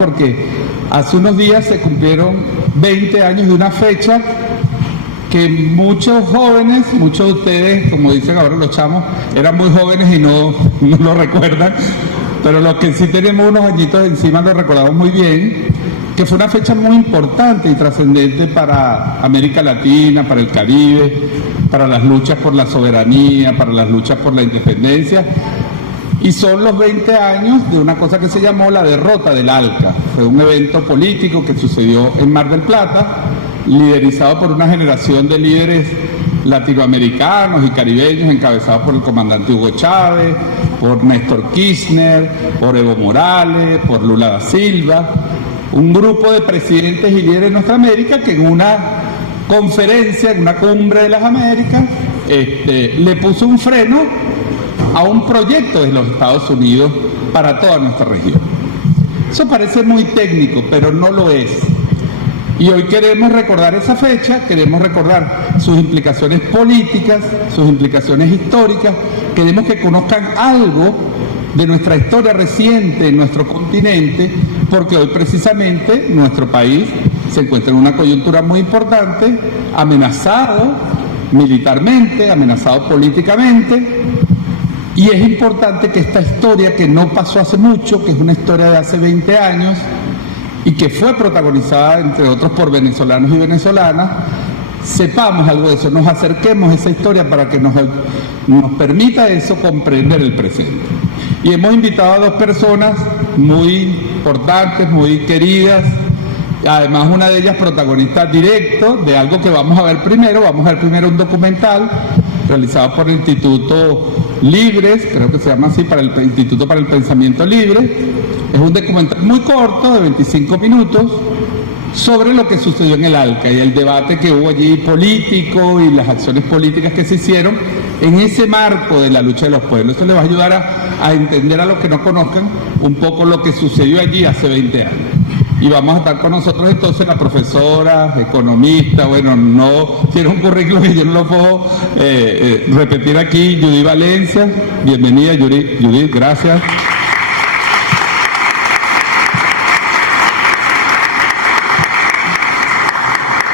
porque hace unos días se cumplieron 20 años de una fecha que muchos jóvenes, muchos de ustedes, como dicen ahora los chamos, eran muy jóvenes y no lo recuerdan, pero los que sí tenemos unos añitos encima lo recordamos muy bien, que fue una fecha muy importante y trascendente para América Latina, para el Caribe, para las luchas por la soberanía, para las luchas por la independencia. Y son los 20 años de una cosa que se llamó la derrota del ALCA. Fue un evento político que sucedió en Mar del Plata, liderizado por una generación de líderes latinoamericanos y caribeños, encabezados por el comandante Hugo Chávez, por Néstor Kirchner, por Evo Morales, por Lula da Silva, un grupo de presidentes y líderes de nuestra América que en una conferencia, en una cumbre de las Américas, le puso un freno a un proyecto de los Estados Unidos para toda nuestra región. Eso parece muy técnico, pero no lo es. Y hoy queremos recordar esa fecha, queremos recordar sus implicaciones políticas, sus implicaciones históricas, queremos que conozcan algo de nuestra historia reciente en nuestro continente, porque hoy precisamente nuestro país se encuentra en una coyuntura muy importante, amenazado militarmente, amenazado políticamente, y es importante que esta historia que no pasó hace mucho, que es una historia de hace 20 años, y que fue protagonizada, entre otros, por venezolanos y venezolanas, sepamos algo de eso, nos acerquemos a esa historia para que nos permita eso comprender el presente. Y hemos invitado a dos personas muy importantes, muy queridas, además una de ellas protagonista directo de algo que vamos a ver primero un documental realizado por el Instituto Libres, creo que se llama así, para el Instituto para el Pensamiento Libre. Es un documental muy corto, de 25 minutos, sobre lo que sucedió en el ALCA y el debate que hubo allí político y las acciones políticas que se hicieron en ese marco de la lucha de los pueblos. Eso les va a ayudar a entender a los que no conozcan un poco lo que sucedió allí hace 20 años. Y vamos a estar con nosotros entonces la profesora, economista, bueno, no tiene un currículum que yo no lo puedo repetir aquí, Judith Valencia. Bienvenida, Judith, gracias.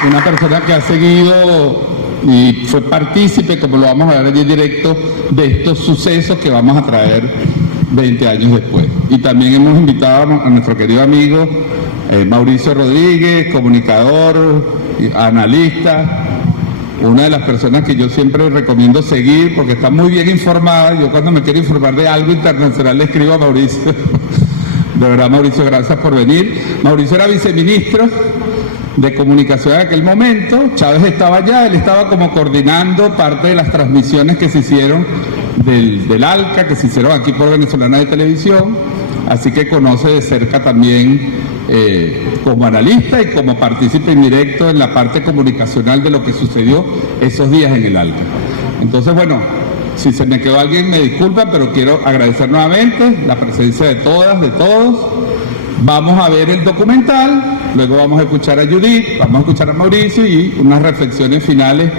Una persona que ha seguido y fue partícipe, como lo vamos a ver allí en directo, de estos sucesos que vamos a traer 20 años después. Y también hemos invitado a nuestro querido amigo Mauricio Rodríguez, comunicador, analista, una de las personas que yo siempre recomiendo seguir porque está muy bien informada. Yo cuando me quiero informar de algo internacional le escribo a Mauricio. De verdad, Mauricio, gracias por venir. Mauricio era viceministro de comunicación en aquel momento, Chávez estaba allá, él estaba como coordinando parte de las transmisiones que se hicieron del ALCA, que se hicieron aquí por Venezolana de Televisión, así que conoce de cerca también como analista y como partícipe indirecto en la parte comunicacional de lo que sucedió esos días en el ALCA. Entonces, bueno, si se me quedó alguien me disculpa, pero quiero agradecer nuevamente la presencia de todas, de todos. Vamos a ver el documental, luego vamos a escuchar a Judith, vamos a escuchar a Mauricio y unas reflexiones finales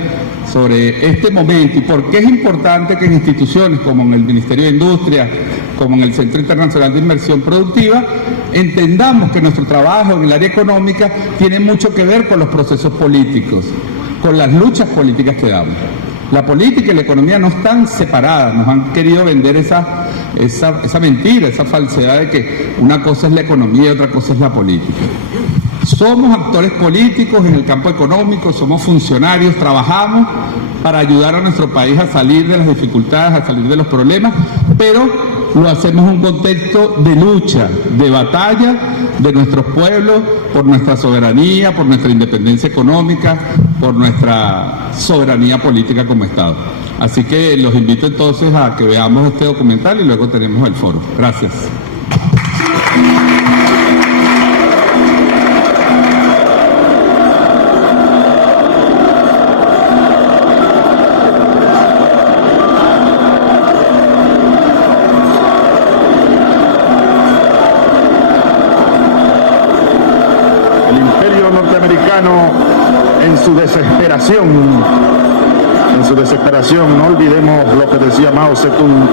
sobre este momento y por qué es importante que en instituciones como en el Ministerio de Industria, como en el Centro Internacional de Inversión Productiva, entendamos que nuestro trabajo en el área económica tiene mucho que ver con los procesos políticos, con las luchas políticas que damos. La política y la economía no están separadas, nos han querido vender esa mentira, esa falsedad de que una cosa es la economía y otra cosa es la política. Somos actores políticos en el campo económico, somos funcionarios, trabajamos para ayudar a nuestro país a salir de las dificultades, a salir de los problemas, pero lo hacemos en un contexto de lucha, de batalla de nuestros pueblos por nuestra soberanía, por nuestra independencia económica, por nuestra soberanía política como Estado. Así que los invito entonces a que veamos este documental y luego tenemos el foro. Gracias. En su desesperación, no olvidemos lo que decía Mao Zedong,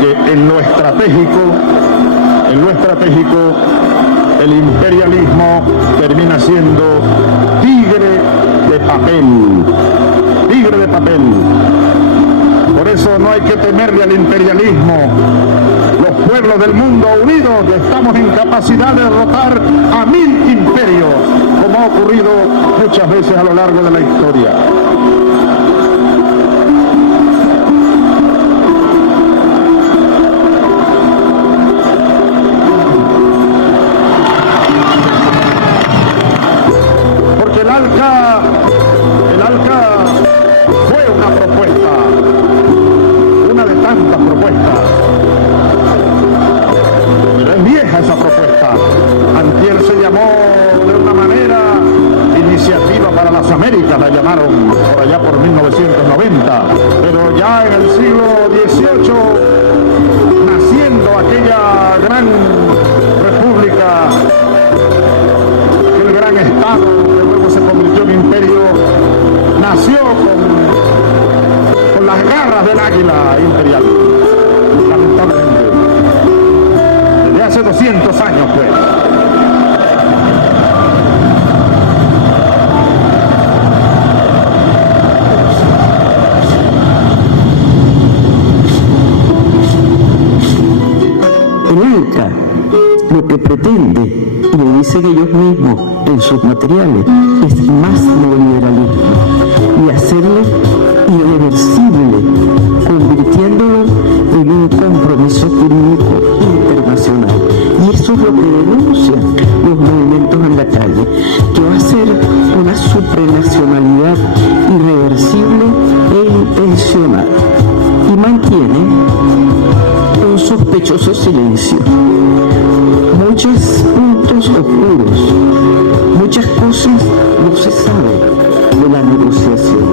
que en lo estratégico el imperialismo termina siendo tigre de papel. Tigre de papel. Por eso no hay que temerle al imperialismo. Los pueblos del mundo unidos estamos en capacidad de derrotar a 1000 imperios, como ha ocurrido muchas veces a lo largo de la historia. Porque el ALCA fue una propuesta, una de tantas propuestas. Pero es vieja esa propuesta. Antier se llamó de una manera Iniciativa para las Américas, la llamaron por allá por 1990. Pero ya en el siglo XVIII, naciendo aquella gran república, aquel gran estado que luego se convirtió en imperio, nació con las garras del águila imperial, lamentablemente. Desde hace 200 años, pues. El ALCA lo que pretende, y lo dicen ellos mismos en sus materiales, es más neoliberalismo y hacerlo irreversible, convirtiéndolo en un compromiso jurídico internacional. Y eso es lo que denuncian los movimientos en la calle, que va a ser una supranacionalidad irreversible e intencional. Y mantiene un sospechoso silencio, muchos puntos oscuros, muchas cosas no se saben de la negociación,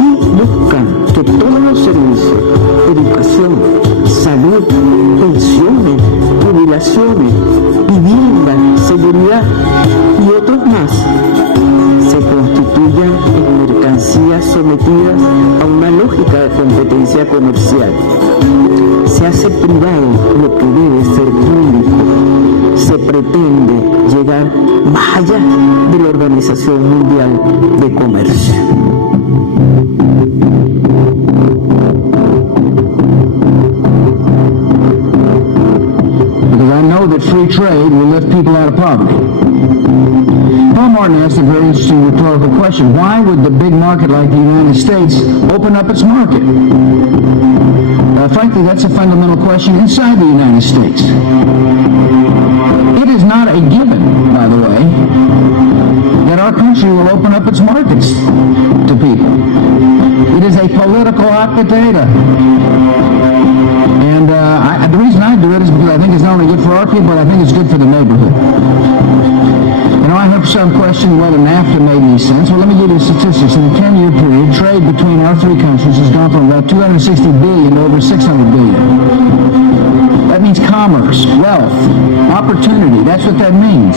y buscan que todos los servicios, educación, salud, pensiones, jubilaciones, vivienda, seguridad y otros más se constituyan en mercancías sometidas a una lógica de competencia comercial. Se hace privado lo que debe ser público. Se pretende llegar más allá de la Organización Mundial de Comercio. Because I know that free trade will lift people out of poverty. Paul Martin asked a very interesting rhetorical question. Why would the big market like the United States open up its market? Frankly, that's a fundamental question inside the United States. It is not a given, by the way, that our country will open up its markets to people. It is a political hot potato. And the reason I do it is because I think it's not only good for our people, but I think it's good for the neighborhood. You know, I have some question whether NAFTA made any sense. Well, let me give you the statistics. In the 10-year period, trade between our three countries has gone from about $260 billion to over $600 billion. That means commerce, wealth, opportunity. That's what that means.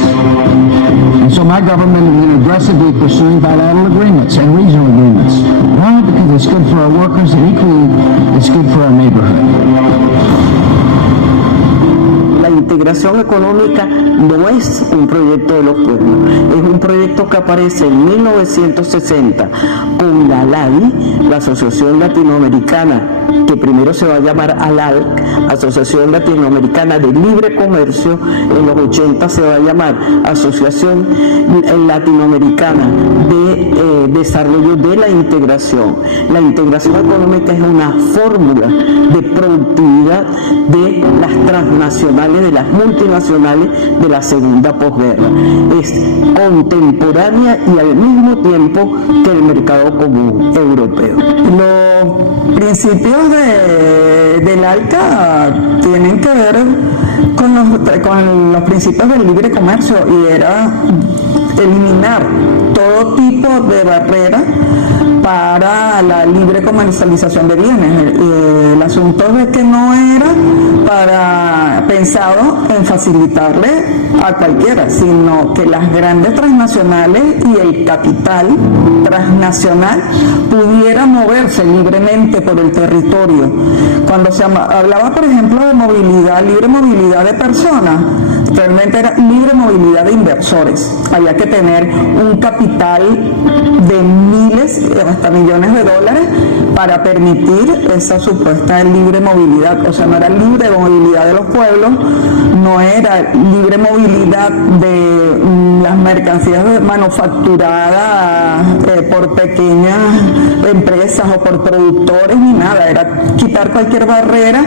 And so my government has been aggressively pursuing bilateral agreements and regional agreements. Why? Because it's good for our workers and equally it's good for our neighborhood. La integración económica no es un proyecto de los pueblos, es un proyecto que aparece en 1960 con la ALADI, la Asociación Latinoamericana, que primero se va a llamar ALALC, Asociación Latinoamericana de Libre Comercio, en los 80 se va a llamar Asociación Latinoamericana de Desarrollo de la Integración. La integración económica es una fórmula de productividad de las transnacionales, de las multinacionales de la segunda posguerra. Es contemporánea y al mismo tiempo que el mercado común europeo. Los principios del ALCA tienen que ver con los principios del libre comercio, y era eliminar todo tipo de barreras para la libre comercialización de bienes. El asunto es que no era pensado en facilitarle a cualquiera, sino que las grandes transnacionales y el capital transnacional pudiera moverse libremente por el territorio. Cuando se hablaba, por ejemplo, de movilidad, libre movilidad de personas, Realmente era libre movilidad de inversores. Había que tener un capital de miles hasta millones de dólares para permitir esa supuesta libre movilidad. O sea, no era libre movilidad de los pueblos, no era libre movilidad de las mercancías manufacturadas por pequeñas empresas o por productores ni nada. Era quitar cualquier barrera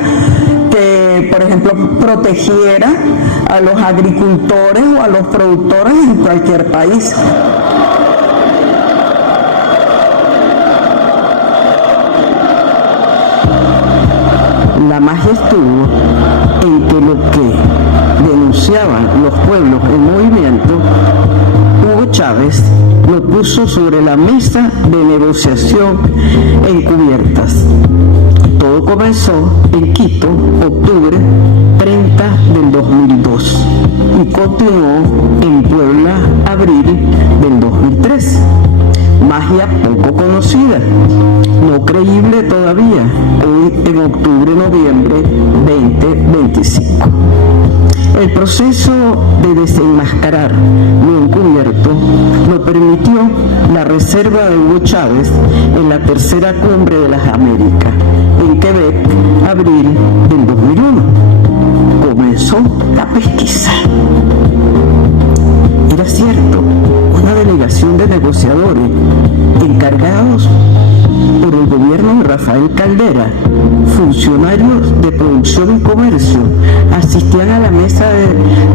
que, por ejemplo, protegiera a los agricultores o a los productores en cualquier país. La magia estuvo en que lo que denunciaban los pueblos en movimiento, Hugo Chávez lo puso sobre la mesa de negociación encubiertas. Todo comenzó en Quito, octubre 30 del 2002 y continuó en Puebla, abril del 2003. Magia poco conocida, no creíble todavía, hoy en octubre-noviembre 2025. El proceso de desenmascarar lo encubierto lo permitió la reserva de Hugo Chávez en la tercera cumbre de las Américas, en Quebec, abril del 2001. Comenzó la pesquisa. Era cierto, una delegación de negociadores encargados por el gobierno de Rafael Caldera, funcionarios de producción y comercio, asistían a la mesa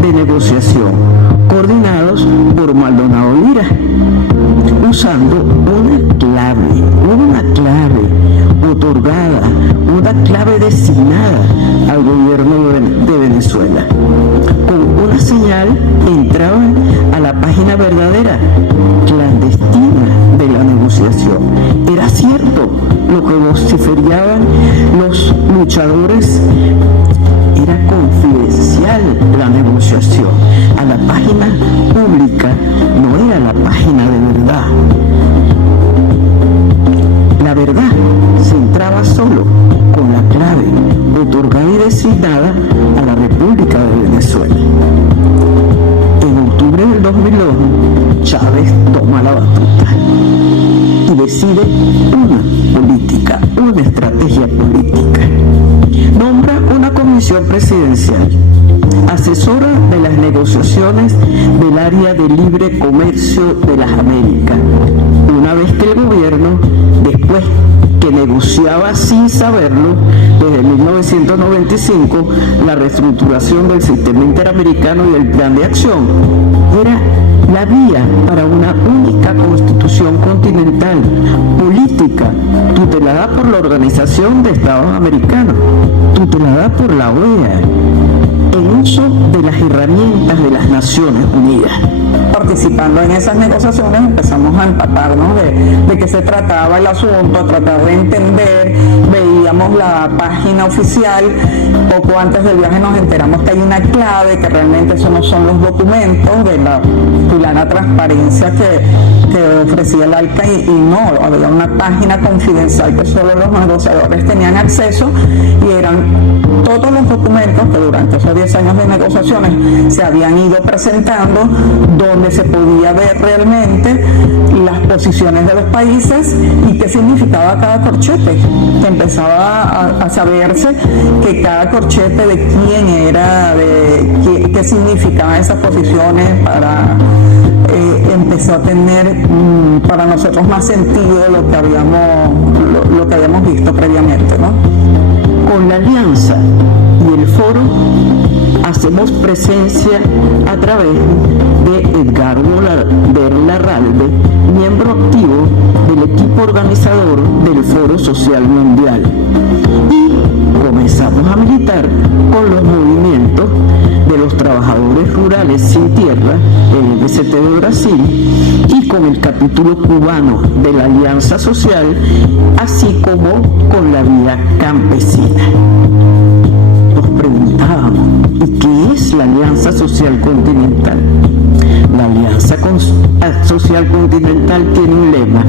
de negociación, coordinados por Maldonado Lira, usando una clave otorgada, una clave designada al gobierno de Venezuela. Con una señal entraban a la página verdadera, clandestina de la negociación. Era cierto lo que vociferaban los luchadores, era confidencial la negociación. A la página pública no era la página de verdad. La verdad se entraba solo con la clave otorgada y designada a la República de Venezuela. En octubre del 2002, Chávez toma la batuta y decide una estrategia política. Nombra una comisión presidencial, asesora de las negociaciones del área de libre comercio de las Américas, una vez que el gobierno, después que negociaba sin saberlo desde 1995 la reestructuración del sistema interamericano y el plan de acción, era la vía para una única constitución continental política tutelada por la Organización de Estados Americanos, tutelada por la OEA, en uso de las herramientas de las Naciones Unidas. Participando en esas negociaciones empezamos a empaparnos de qué se trataba el asunto, a tratar de entender, veíamos la página oficial, poco antes del viaje nos enteramos que hay una clave, que realmente eso no son los documentos de la plana transparencia que ofrecía el ALCA y no, había una página confidencial que solo los negociadores tenían acceso y eran todos los documentos que durante esos 10 años de negociaciones se habían ido presentando, donde se podía ver realmente las posiciones de los países y qué significaba cada corchete, que empezaba a saberse que cada corchete de quién era, de qué significaban esas posiciones, empezó a tener para nosotros más sentido lo que habíamos visto previamente, ¿no? Con la alianza y el foro hacemos presencia a través de Edgardo Larralde, miembro activo del equipo organizador del Foro Social Mundial, y comenzamos a militar con los movimientos de los trabajadores rurales sin tierra, el MST de Brasil, y con el capítulo cubano de la Alianza Social, así como con la Vía Campesina. Nos preguntábamos, ¿y qué es la Alianza Social Continental? La Alianza Social Continental tiene un lema.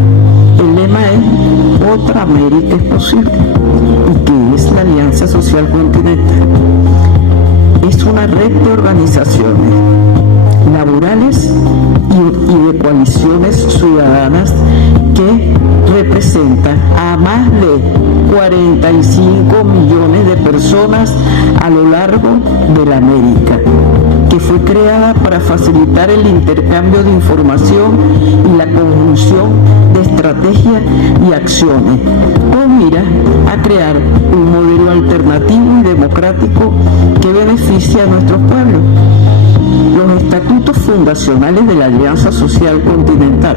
El lema es: otra América es posible. ¿Y qué es la Alianza Social Continental? es una red de organizaciones laborales y de coaliciones ciudadanas que representan a más de 45 millones de personas a lo largo de la América, que fue creada para facilitar el intercambio de información y la conjunción de estrategias y acciones, con mira a crear un modelo alternativo y democrático que beneficie a nuestros pueblos. Los estatutos fundacionales de la Alianza Social Continental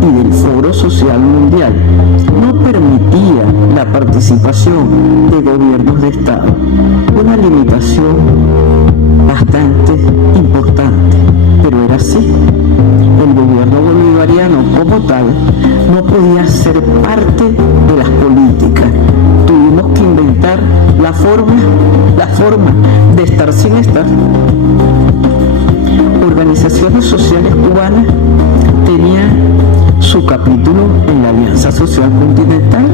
y del Foro Social Mundial no permitían la participación de gobiernos de Estado, una limitación bastante importante, pero era así. El gobierno bolivariano como tal no podía ser parte de las políticas. Tuvimos que inventar la forma de estar sin estar. Organizaciones sociales cubanas tenían su capítulo en la Alianza Social Continental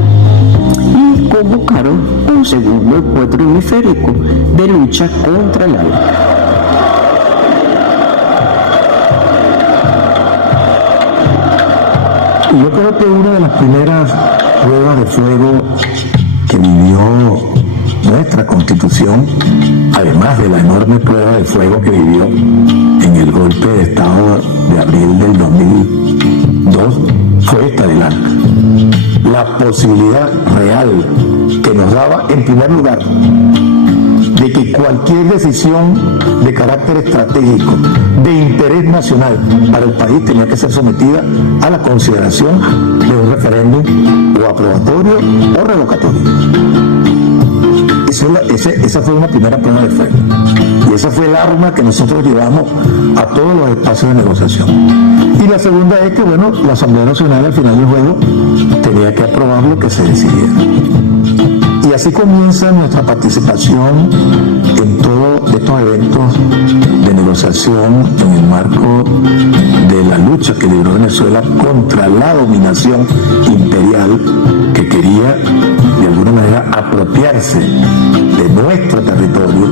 y convocaron un segundo encuentro hemisférico de lucha contra el ALCA. Y yo creo que una de las primeras pruebas de fuego que vivió nuestra Constitución, además de la enorme prueba de fuego que vivió en el golpe de Estado de abril del 2002, fue esta del ALCA. La posibilidad real que nos daba, en primer lugar, de que cualquier decisión de carácter estratégico, de interés nacional para el país, tenía que ser sometida a la consideración de un referéndum o aprobatorio o revocatorio. Esa fue una primera prueba de fuego. Y esa fue el arma que nosotros llevamos a todos los espacios de negociación. Y la segunda es que, bueno, la Asamblea Nacional al final del juego tenía que aprobar lo que se decidiera. Y así comienza nuestra participación en todos estos eventos de negociación en el marco de la lucha que libró Venezuela contra la dominación imperial que quería de alguna manera apropiarse de nuestro territorio,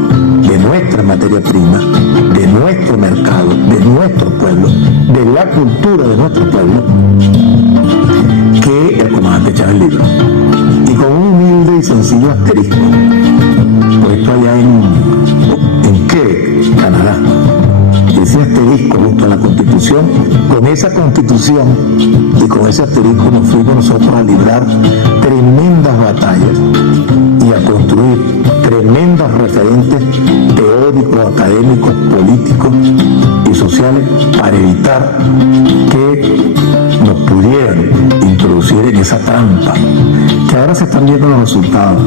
de nuestra materia prima, de nuestro mercado, de nuestro pueblo, de la cultura de nuestro pueblo, que el comandante Chávez libró. Y con un humilde y sencillo asterisco, puesto allá en Quebec, Canadá. Ese asterisco junto a la Constitución, con esa Constitución y con ese asterisco nos fuimos nosotros a librar tremendas batallas y a construir tremendos referentes teóricos, académicos, políticos y sociales para evitar que nos pudieran introducir en esa trampa, que ahora se están viendo los resultados.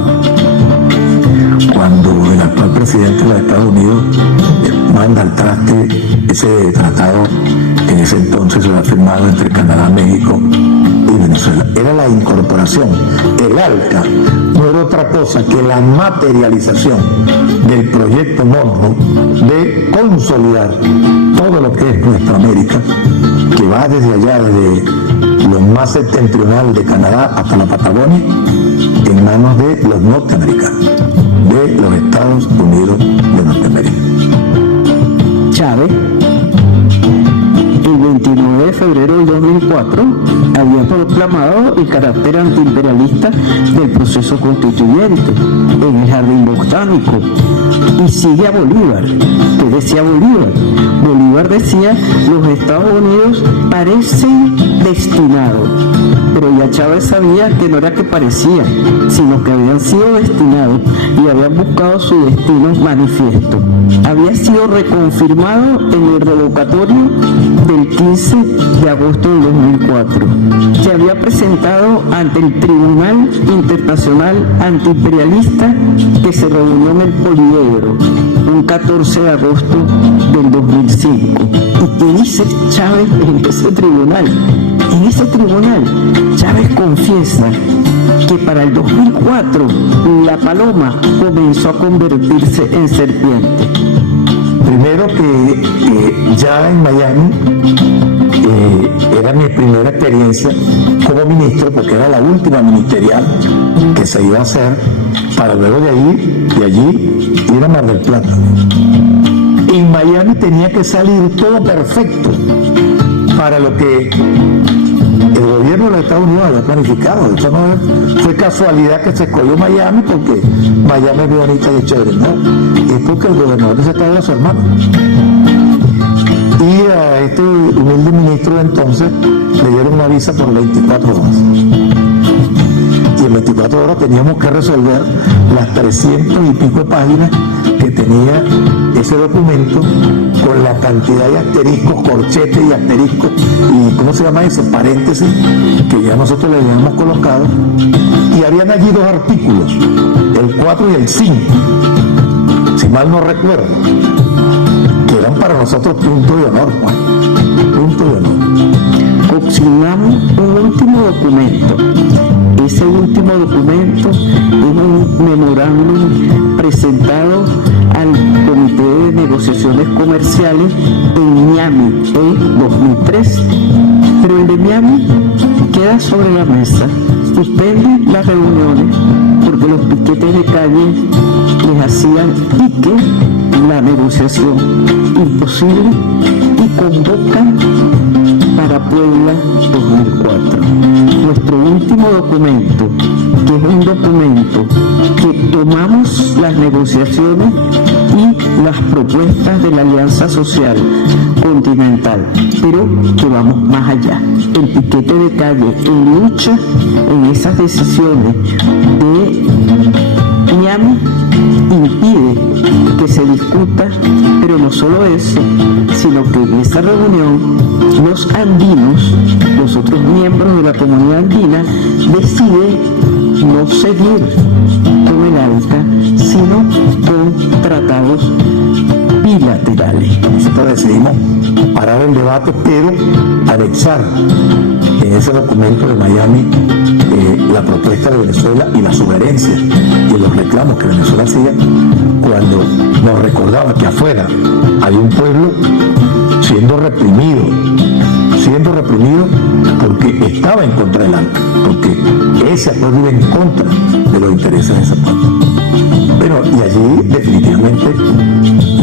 Cuando el actual presidente de los Estados Unidos manda al traste ese tratado que en ese entonces se había firmado entre Canadá, México y Venezuela. Era la incorporación. El ALCA no era otra cosa que la materialización del proyecto Monroe de consolidar todo lo que es nuestra América, que va desde allá, desde lo más septentrional de Canadá hasta la Patagonia, en manos de los norteamericanos, de los Estados Unidos de Norteamérica. Chávez, el 29 de febrero del 2004, había proclamado el carácter antiimperialista del proceso constituyente en el Jardín Botánico. Y sigue a Bolívar. ¿Qué decía Bolívar? Bolívar decía: los Estados Unidos parecen destinados. Pero ya Chávez sabía que no era que parecía, sino que habían sido destinados y habían buscado su destino manifiesto. Había sido reconfirmado en el revocatorio del 15 de agosto de 2004. Se había presentado ante el Tribunal Internacional Antiimperialista que se reunió en el Poliedro un 14 de agosto del 2005. ¿Y qué dice Chávez en ese tribunal? En ese tribunal, Chávez confiesa que para el 2004 la paloma comenzó a convertirse en serpiente. Primero que ya en Miami era mi primera experiencia como ministro, porque era la última ministerial que se iba a hacer, para luego de allí ir ir a Mar del Plata. En Miami tenía que salir todo perfecto para lo que el gobierno de los Estados Unidos había planificado. Esto no fue casualidad que se escogió Miami porque Miami es muy bonita y es chévere, ¿no? Es porque el gobernador de ese estado era su hermano. Y a este humilde ministro de entonces le dieron una visa por 24 horas. Y en 24 horas teníamos que resolver las 300 y pico páginas que tenía ese documento, con la cantidad de asteriscos, corchetes y asteriscos, y ¿cómo se llama ese? Paréntesis, que ya nosotros le habíamos colocado. Y habían allí dos artículos, el 4 y el 5, si mal no recuerdo, que eran para nosotros punto de honor, pues. Punto de honor. Opcionamos un último documento. Ese último documento es un memorándum presentado al Comité de Negociaciones Comerciales en Miami en 2003. Pero el de Miami queda sobre la mesa. Suspenden las reuniones porque los piquetes de calle les hacían pique la negociación imposible y convocan para Puebla 2004. Nuestro último documento, que es un documento que tomamos las negociaciones y las propuestas de la Alianza Social Continental, pero que vamos más allá. El piquete de calle en lucha en esas decisiones de Miami impide que se discuta, pero no solo eso, sino que en esa reunión los andinos, los otros miembros de la comunidad andina, deciden no seguir con el ALCA, sino con tratados bilaterales. Nosotros decidimos parar el debate, pero anexar en ese documento de Miami la propuesta de Venezuela y la sugerencia y los reclamos que Venezuela hacía cuando nos recordaba que afuera había un pueblo siendo reprimido porque estaba en contra del ALCA, porque ese pueblo iba en contra de los intereses de ese pueblo. Bueno, y allí definitivamente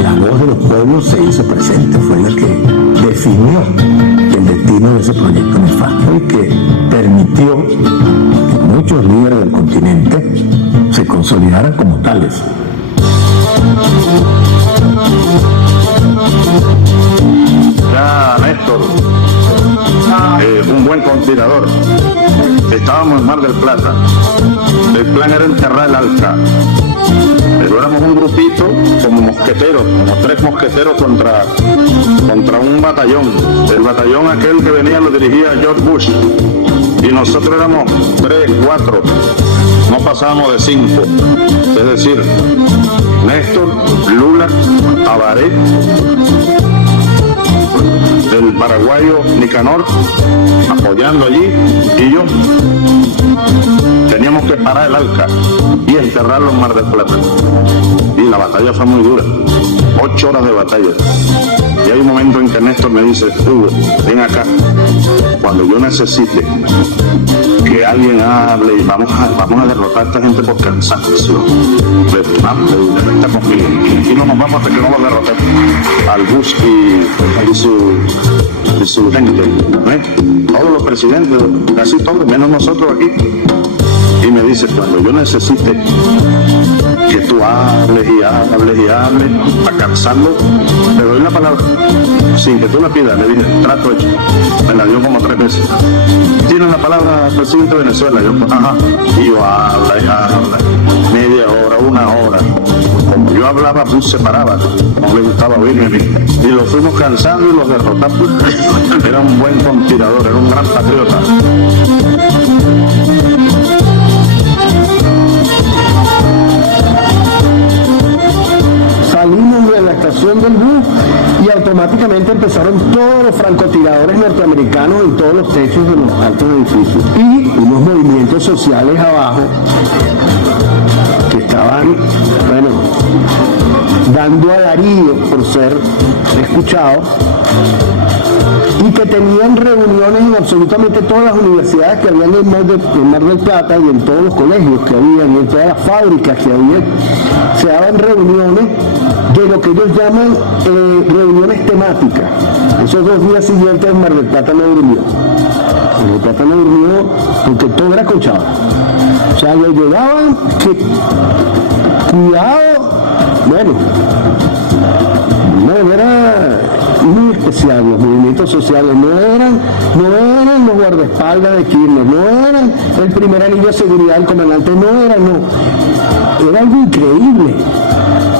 la voz de los pueblos se hizo presente, fue la que definió el destino de ese proyecto nefasto y que permitió que muchos líderes del continente se consolidaran como tales. Ya Néstor, un buen conspirador. Estábamos en Mar del Plata. El plan era enterrar el ALCA. Pero éramos un grupito como mosqueteros, como 3 mosqueteros contra un batallón. El batallón aquel que venía lo dirigía George Bush. Y nosotros éramos 3, 4. No pasábamos de 5. Es decir, Néstor, Lula, Tabaré, el paraguayo Nicanor apoyando allí, y yo. Teníamos que parar el ALCA y enterrarlo en Mar del Plata. Y la batalla fue muy dura, 8 horas de batalla. Y hay un momento en que Néstor me dice: Hugo, ven acá, cuando yo necesite que alguien hable y vamos a derrotar a esta gente por cansancio, vente conmigo y no nos vamos hasta que no lo derroten al Bush y su gente, todos los presidentes, casi todos, menos nosotros aquí. Y me dice: cuando yo necesite que tú hables y acansando, te doy la palabra sin que tú la pidas. Le dije: trato hecho. Me la dio como 3 veces. ¿Tienes la palabra al presidente de Venezuela? Yo, ajá. Y yo habla, media hora, 1 hora. Como yo hablaba, Bush se paraba, no le gustaba oírme a mí. Y lo fuimos cansando y los derrotamos. Era un buen conspirador, era un gran patriota. Salimos de la estación del bus y automáticamente empezaron todos los francotiradores norteamericanos en todos los techos de los altos edificios y unos movimientos sociales abajo que estaban, bueno, dando alaridos por ser escuchados, y que tenían reuniones en absolutamente todas las universidades que habían en Mar del Plata y en todos los colegios que habían y en todas las fábricas que había, se daban reuniones de lo que ellos llaman reuniones temáticas. Esos 2 días siguientes en Mar del Plata no durmió. Mar del Plata no durmió porque todo era cochado. O sea, le llegaban que, cuidado, bueno, no era muy especial, los movimientos sociales no eran los guardaespaldas de Kirchner, no eran el primer anillo de seguridad del comandante, era algo increíble.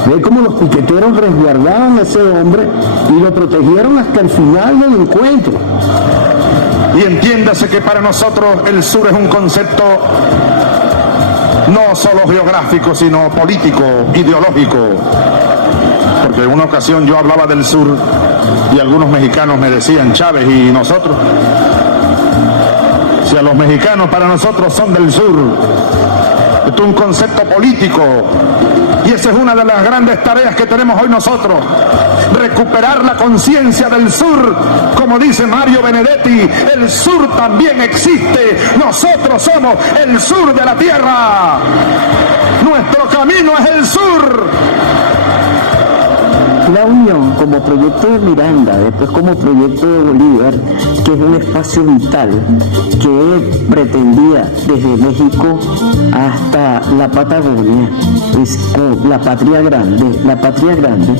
Ve cómo los piqueteros resguardaban a ese hombre y lo protegieron hasta el final del encuentro. Y entiéndase que para nosotros el sur es un concepto no solo geográfico, sino político, ideológico. Porque en una ocasión yo hablaba del sur y algunos mexicanos me decían, Chávez, ¿y nosotros? Si a los mexicanos para nosotros son del sur. Esto es un concepto político y esa es una de las grandes tareas que tenemos hoy nosotros, recuperar la conciencia del sur. Como dice Mario Benedetti, el sur también existe, nosotros somos el sur de la tierra, nuestro camino es el sur. La Unión, como proyecto de Miranda, después como proyecto de Bolívar, que es un espacio vital que pretendía desde México hasta la Patagonia, la patria grande,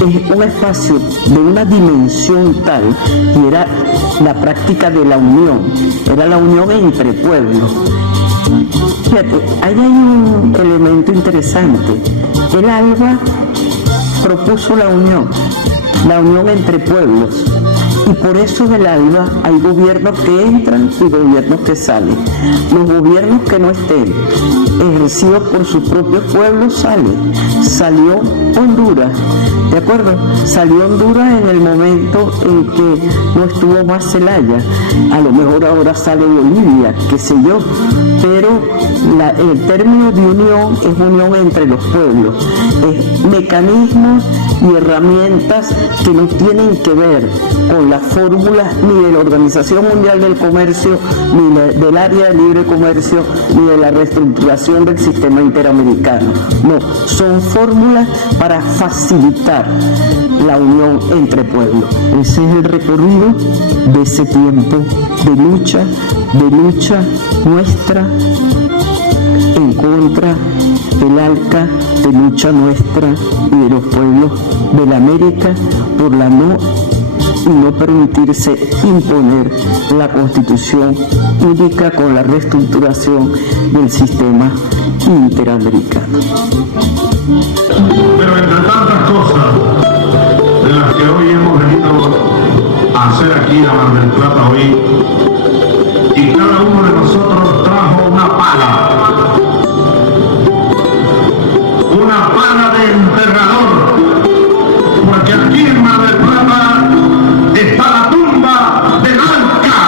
es un espacio de una dimensión tal y era la práctica de la unión, era la unión entre pueblos. Fíjate, ahí hay un elemento interesante. El ALBA propuso la unión entre pueblos, y por eso del ALBA hay gobiernos que entran y gobiernos que salen. Los gobiernos que no estén ejercidos por sus propios pueblos salió Honduras, ¿de acuerdo? Salió Honduras en el momento en que no estuvo más Zelaya. A lo mejor ahora sale Bolivia, qué sé yo, pero el término de unión es unión entre los pueblos, es mecanismos y herramientas que no tienen que ver con las fórmulas ni de la Organización Mundial del Comercio, ni del área de libre comercio, ni de la reestructuración del sistema interamericano. No, son fórmulas para facilitar la unión entre pueblos. Ese es el recorrido de ese tiempo de lucha nuestra en contra del ALCA, de lucha nuestra y de los pueblos de la América por la no permitirse imponer la Constitución única con la reestructuración del sistema interamericano. Pero entre tantas cosas de las que hoy hemos venido a hacer aquí a Mar del Plata hoy, y cada uno de nosotros trajo una pala de enterrador, porque aquí en Mar del Plata está la tumba del ALCA.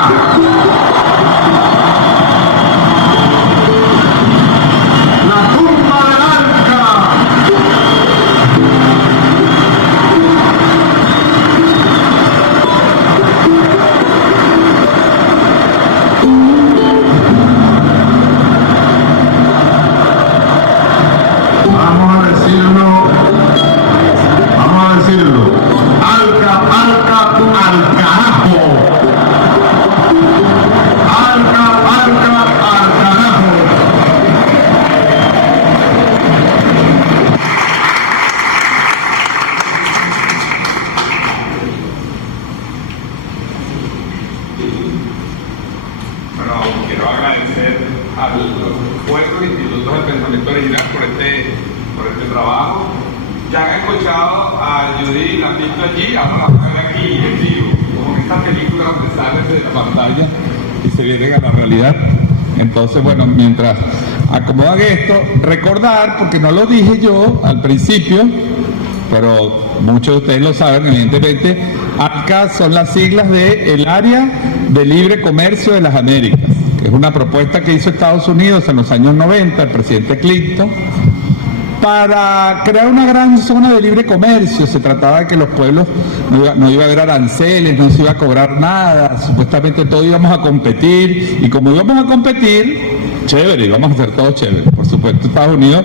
La tumba del ALCA. Entonces, bueno, mientras acomodan esto, recordar, porque no lo dije yo al principio, pero muchos de ustedes lo saben, evidentemente, ALCA son las siglas de el Área de Libre Comercio de las Américas, que es una propuesta que hizo Estados Unidos en los años 90, el presidente Clinton, para crear una gran zona de libre comercio. Se trataba de que los pueblos no iba a haber aranceles, no se iba a cobrar nada, supuestamente todos íbamos a competir, y como íbamos a competir, chévere, íbamos a hacer todo chévere. Por supuesto, Estados Unidos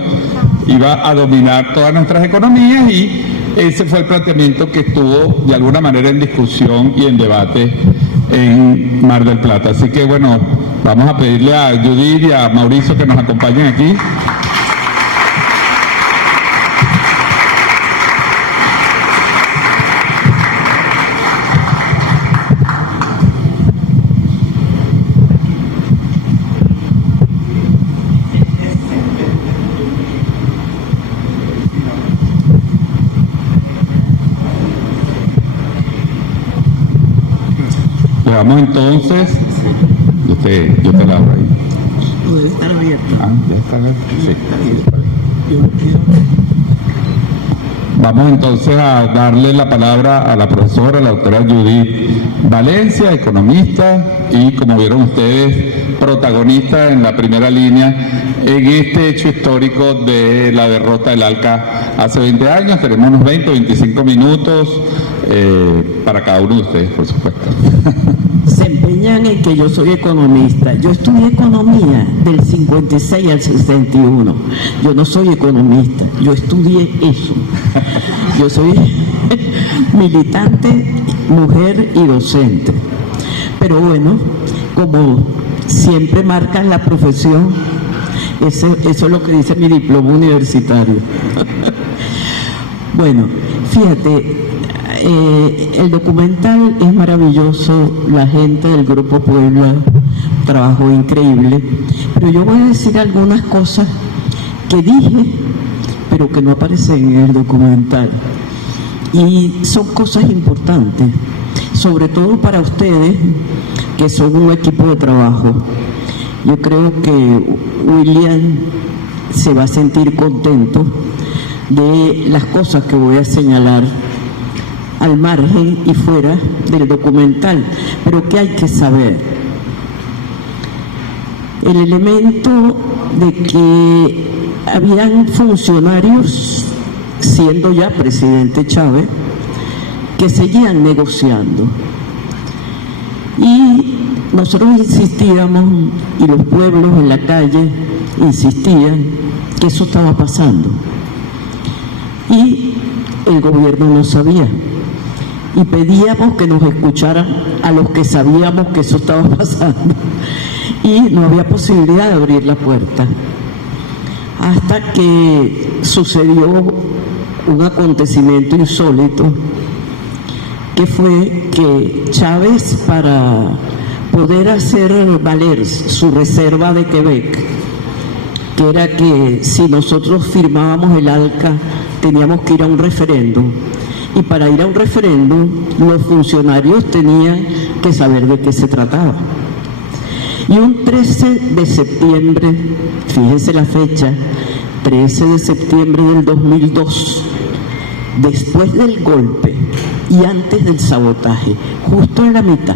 iba a dominar todas nuestras economías, y ese fue el planteamiento que estuvo de alguna manera en discusión y en debate en Mar del Plata. Así que bueno, vamos a pedirle a Judith y a Mauricio que nos acompañen aquí. Vamos entonces, yo te la abro ahí. Debe estar abierto. Ya está abierto. Sí. Vamos entonces a darle la palabra a la profesora, la doctora Judith Valencia, economista y, como vieron ustedes, protagonista en la primera línea en este hecho histórico de la derrota del ALCA hace 20 años. Tenemos unos 20 o 25 minutos para cada uno de ustedes, por supuesto. Se empeñan en que yo soy economista. Yo estudié economía del 56 al 61. Yo no soy economista, yo estudié eso. Yo soy militante, mujer y docente. Pero bueno, como siempre marcan la profesión, eso es lo que dice mi diploma universitario. Bueno, fíjate, el documental es maravilloso, la gente del Grupo Puebla trabajó increíble, pero yo voy a decir algunas cosas que dije, pero que no aparecen en el documental. Y son cosas importantes, sobre todo para ustedes, que son un equipo de trabajo. Yo creo que William se va a sentir contento de las cosas que voy a señalar al margen y fuera del documental, pero que hay que saber. El elemento de que habían funcionarios, siendo ya presidente Chávez, que seguían negociando. Y nosotros insistíamos, y los pueblos en la calle insistían, que eso estaba pasando. Y el gobierno no sabía. Y pedíamos que nos escucharan a los que sabíamos que eso estaba pasando. Y no había posibilidad de abrir la puerta. Hasta que sucedió un acontecimiento insólito, que fue que Chávez, para poder hacer valer su reserva de Quebec, que era que si nosotros firmábamos el ALCA teníamos que ir a un referéndum, y para ir a un referéndum los funcionarios tenían que saber de qué se trataba. Y un 13 de septiembre, fíjense la fecha, 13 de septiembre del 2002, después del golpe y antes del sabotaje, justo en la mitad,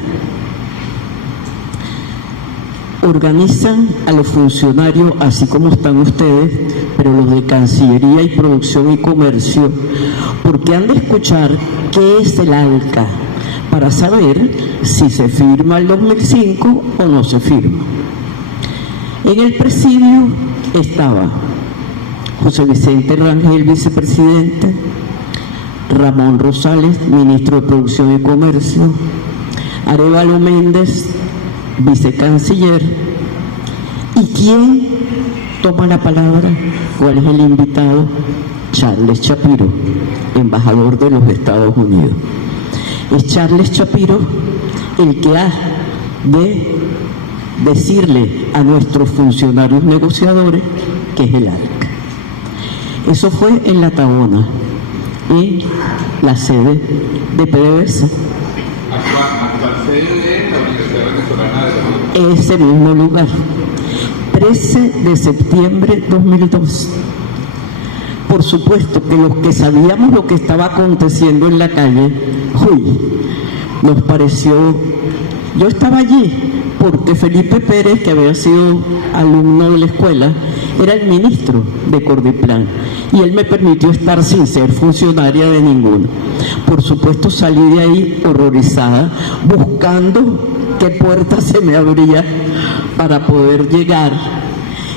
organizan a los funcionarios, así como están ustedes, pero los de Cancillería y Producción y Comercio, porque han de escuchar qué es el ALCA, para saber si se firma el 2005 o no se firma. En el presidio estaba José Vicente Rangel, vicepresidente, Ramón Rosales, ministro de Producción y Comercio, Arévalo Méndez, vicecanciller. ¿Y quién toma la palabra? ¿Cuál es el invitado? Charles Shapiro, embajador de los Estados Unidos. Es Charles Shapiro el que ha de decirle a nuestros funcionarios negociadores que es el ALCA. Eso fue en La Tabona, en la sede de PDVSA. Ese mismo lugar, 13 de septiembre 2002. Por supuesto que los que sabíamos lo que estaba aconteciendo en la calle, nos pareció, yo estaba allí porque Felipe Pérez, que había sido alumno de la escuela, era el ministro de Cordiplan y él me permitió estar sin ser funcionaria de ninguno. Por supuesto salí de ahí horrorizada, buscando qué puerta se me abría para poder llegar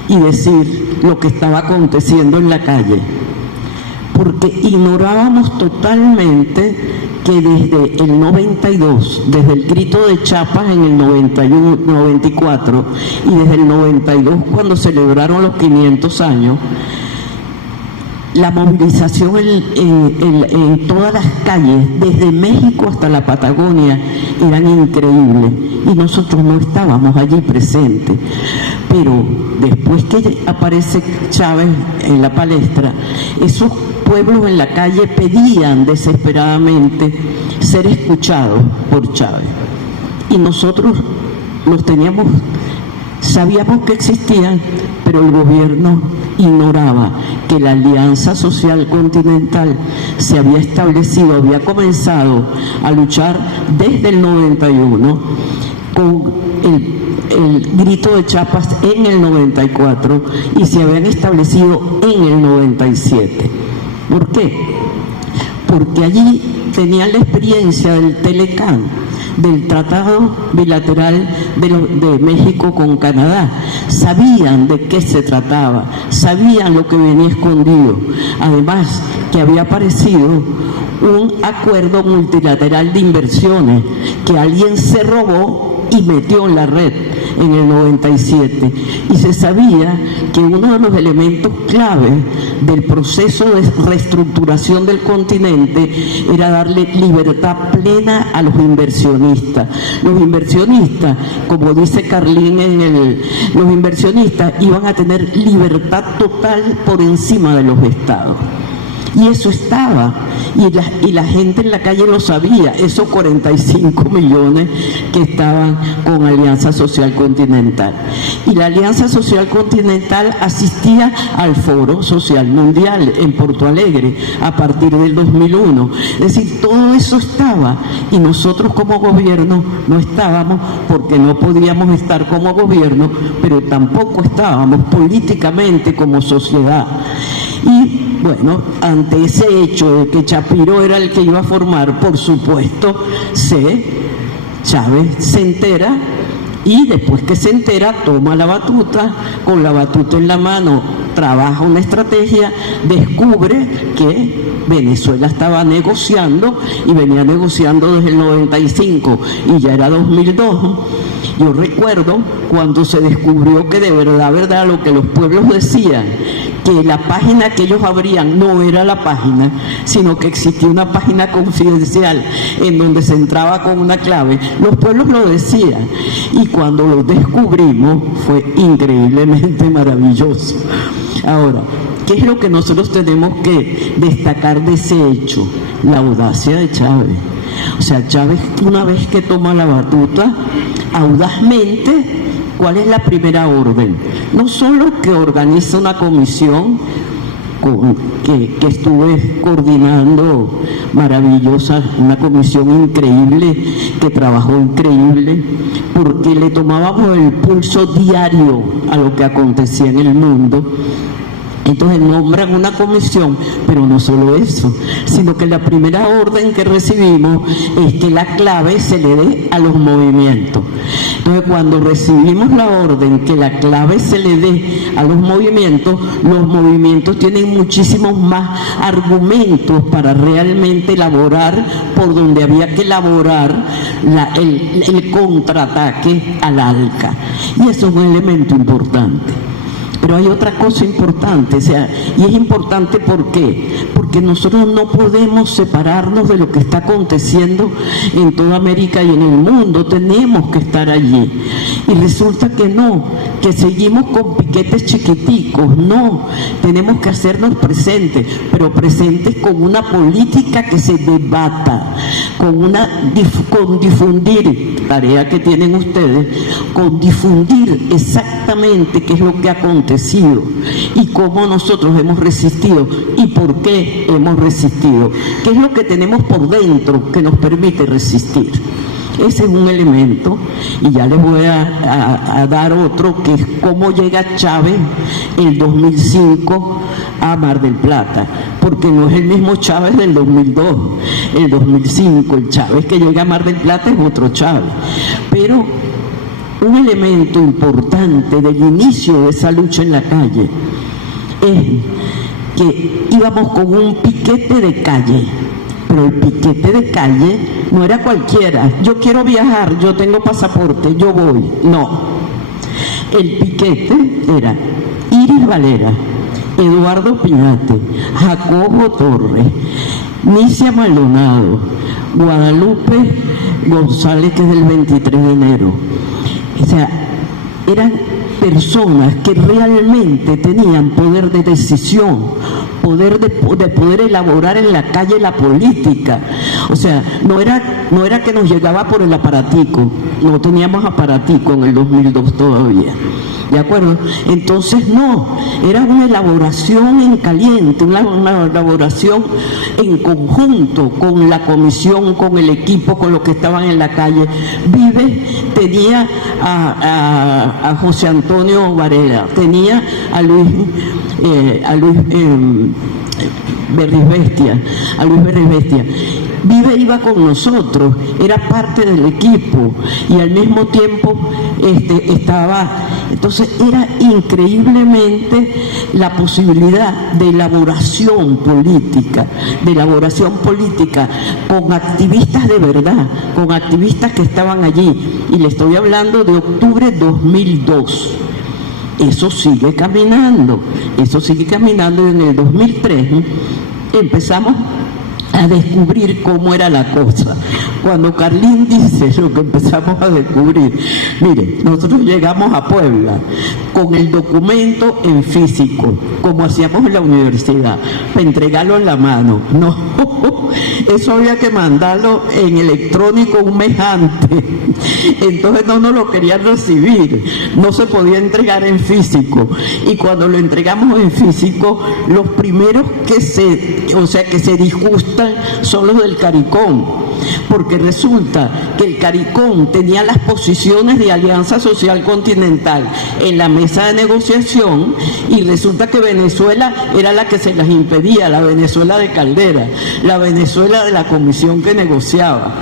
y decir lo que estaba aconteciendo en la calle, porque ignorábamos totalmente que desde el 92, desde el grito de Chiapas en el 91, 94 y desde el 92 cuando celebraron los 500 años, la movilización en todas las calles, desde México hasta la Patagonia, eran increíbles y nosotros no estábamos allí presentes. Pero después que aparece Chávez en la palestra, esos pueblos en la calle pedían desesperadamente ser escuchados por Chávez. Y nosotros los teníamos, sabíamos que existían, pero el gobierno ignoraba que la Alianza Social Continental se había establecido, había comenzado a luchar desde el 91 con el grito de Chiapas en el 94 y se habían establecido en el 97. ¿Por qué? Porque allí tenían la experiencia del Telecán, del Tratado Bilateral de México con Canadá. Sabían de qué se trataba, sabían lo que venía escondido. Además, que había aparecido un acuerdo multilateral de inversiones que alguien se robó y metió en la red en el 97, y se sabía que uno de los elementos clave del proceso de reestructuración del continente era darle libertad plena a los inversionistas. Los inversionistas, como dice Carlín los inversionistas iban a tener libertad total por encima de los estados. Y eso estaba, y la gente en la calle lo sabía, esos 45 millones que estaban con Alianza Social Continental. Y la Alianza Social Continental asistía al Foro Social Mundial en Porto Alegre a partir del 2001. Es decir, todo eso estaba, y nosotros como gobierno no estábamos, porque no podíamos estar como gobierno, pero tampoco estábamos políticamente como sociedad. Y bueno, ante ese hecho de que Chapiro era el que iba a formar, por supuesto, Chávez se entera, y después que se entera, toma la batuta, con la batuta en la mano, trabaja una estrategia, descubre que Venezuela estaba negociando, y venía negociando desde el 95, y ya era 2002. Yo recuerdo cuando se descubrió que de verdad, lo que los pueblos decían, que la página que ellos abrían no era la página, sino que existía una página confidencial en donde se entraba con una clave. Los pueblos lo decían, y cuando lo descubrimos fue increíblemente maravilloso. Ahora, ¿qué es lo que nosotros tenemos que destacar de ese hecho? La audacia de Chávez. O sea, Chávez, una vez que toma la batuta, audazmente, ¿cuál es la primera orden? No solo que organiza una comisión que estuve coordinando, maravillosa, una comisión increíble, que trabajó increíble, porque le tomábamos el pulso diario a lo que acontecía en el mundo. Entonces nombran una comisión, pero no solo eso, sino que la primera orden que recibimos es que la clave se le dé a los movimientos. Entonces, cuando recibimos la orden que la clave se le dé a los movimientos tienen muchísimos más argumentos para realmente elaborar por donde había que elaborar el contraataque al ALCA. Y eso es un elemento importante. Pero hay otra cosa importante, y es importante ¿por qué? Porque nosotros no podemos separarnos de lo que está aconteciendo en toda América y en el mundo, tenemos que estar allí. Y resulta que no, que seguimos con piquetes chiquiticos, no, tenemos que hacernos presentes, pero presentes con una política que se debata, con difundir, tarea que tienen ustedes, con difundir exactamente qué es lo que acontece y cómo nosotros hemos resistido y por qué hemos resistido, qué es lo que tenemos por dentro que nos permite resistir. Ese es un elemento, y ya les voy a dar otro, que es cómo llega Chávez el 2005 a Mar del Plata, porque no es el mismo Chávez del 2002, el 2005, el Chávez que llega a Mar del Plata es otro Chávez. Pero un elemento importante del inicio de esa lucha en la calle es que íbamos con un piquete de calle, pero el piquete de calle no era cualquiera. Yo quiero viajar, yo tengo pasaporte, yo voy. No. El piquete era Iris Valera, Eduardo Piñate, Jacobo Torres, Nicia Maldonado, Guadalupe González, que es del 23 de enero. O sea, eran personas que realmente tenían poder de decisión, poder de poder elaborar en la calle la política. O sea, no era que nos llegaba por el aparatico, no teníamos aparatico en el 2002 todavía, ¿de acuerdo? Entonces no, era una elaboración en caliente, una elaboración en conjunto con la comisión, con el equipo, con los que estaban en la calle. Vive tenía a José Antonio Varela, tenía a Luis Berrisbestia, Vive iba con nosotros, era parte del equipo y al mismo tiempo estaba. Entonces era increíblemente la posibilidad de elaboración política con activistas de verdad, con activistas que estaban allí. Y le estoy hablando de octubre de 2002. Eso sigue caminando y en el 2003 empezamos a descubrir cómo era la cosa. Cuando Carlín dice lo que empezamos a descubrir, mire, nosotros llegamos a Puebla con el documento en físico, como hacíamos en la universidad, para entregarlo en la mano. No, eso había que mandarlo en electrónico un mes antes. Entonces no nos lo querían recibir, no se podía entregar en físico. Y cuando lo entregamos en físico, los primeros que se disgustan son los del CARICOM, porque resulta que el CARICOM tenía las posiciones de Alianza Social Continental en la mesa de negociación y resulta que Venezuela era la que se las impedía, la Venezuela de Caldera, la Venezuela de la comisión que negociaba.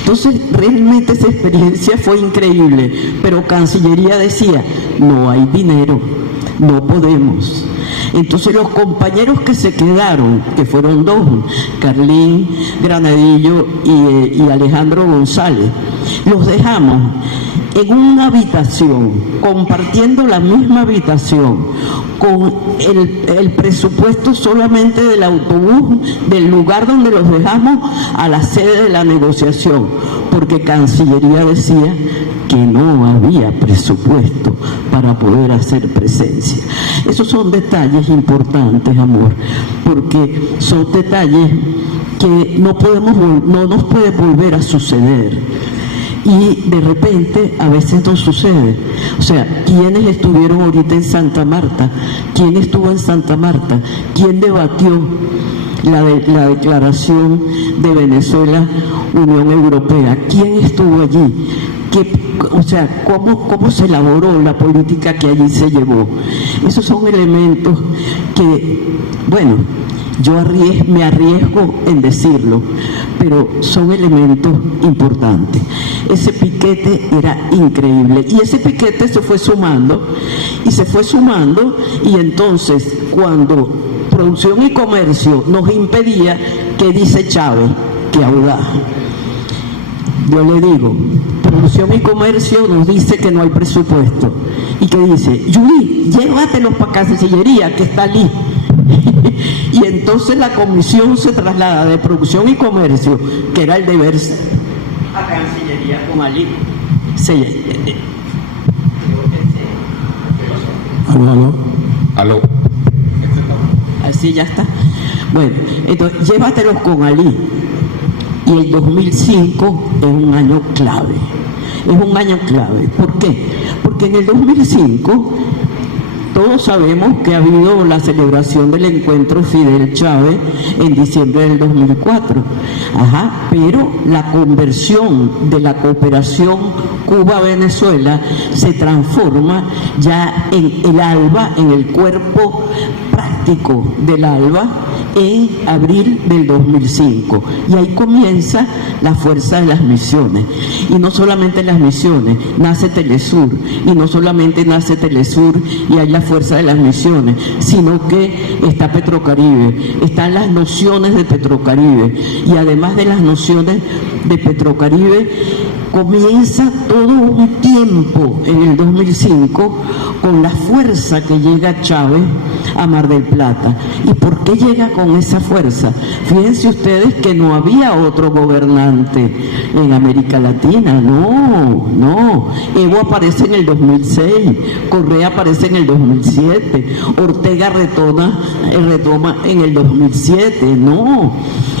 Entonces realmente esa experiencia fue increíble, pero Cancillería decía, no hay dinero, no podemos. Entonces los compañeros que se quedaron, que fueron dos, Carlín Granadillo y Alejandro González, los dejamos en una habitación, compartiendo la misma habitación, con el presupuesto solamente del autobús, del lugar donde los dejamos a la sede de la negociación, porque Cancillería decía que no había presupuesto para poder hacer presencia. Esos son detalles importantes, amor, porque son detalles que no nos puede volver a suceder. Y de repente a veces no sucede. O sea, ¿quiénes estuvieron ahorita en Santa Marta? ¿Quién estuvo en Santa Marta? ¿Quién debatió la declaración de Venezuela Unión Europea? ¿Quién estuvo allí? ¿Cómo se elaboró la política que allí se llevó? Esos son elementos que, bueno, yo me arriesgo en decirlo, pero son elementos importantes. Ese piquete era increíble y ese piquete se fue sumando y entonces cuando Producción y Comercio nos impedía, ¿qué dice Chávez? Que audaz. Yo le digo, Producción y Comercio nos dice que no hay presupuesto. ¿Y qué dice? Yuli, llévatelos para Cancillería, que está allí. Y entonces la comisión se traslada de Producción y Comercio, que era el deber, a Cancillería con Ali. Aló. Así ya está. Bueno, entonces llévatelos con Ali. Y el 2005 es un año clave. Es un año clave. ¿Por qué? Porque en el 2005 todos sabemos que ha habido la celebración del encuentro Fidel-Chávez en diciembre del 2004. Pero la conversión de la cooperación Cuba-Venezuela se transforma ya en el ALBA, en el cuerpo práctico del ALBA, en abril del 2005. Y ahí comienza la fuerza de las misiones. Y no solamente las misiones, nace Telesur. Y no solamente nace Telesur y hay la fuerza de las misiones, sino que está Petrocaribe, están las nociones de Petrocaribe. Y además de las nociones de Petrocaribe, comienza todo un tiempo en el 2005 con la fuerza que llega Chávez a Mar del Plata. ¿Y por qué llega con esa fuerza? Fíjense ustedes que no había otro gobernante en América Latina. No. Evo aparece en el 2006, Correa aparece en el 2007, Ortega retoma en el 2007. No,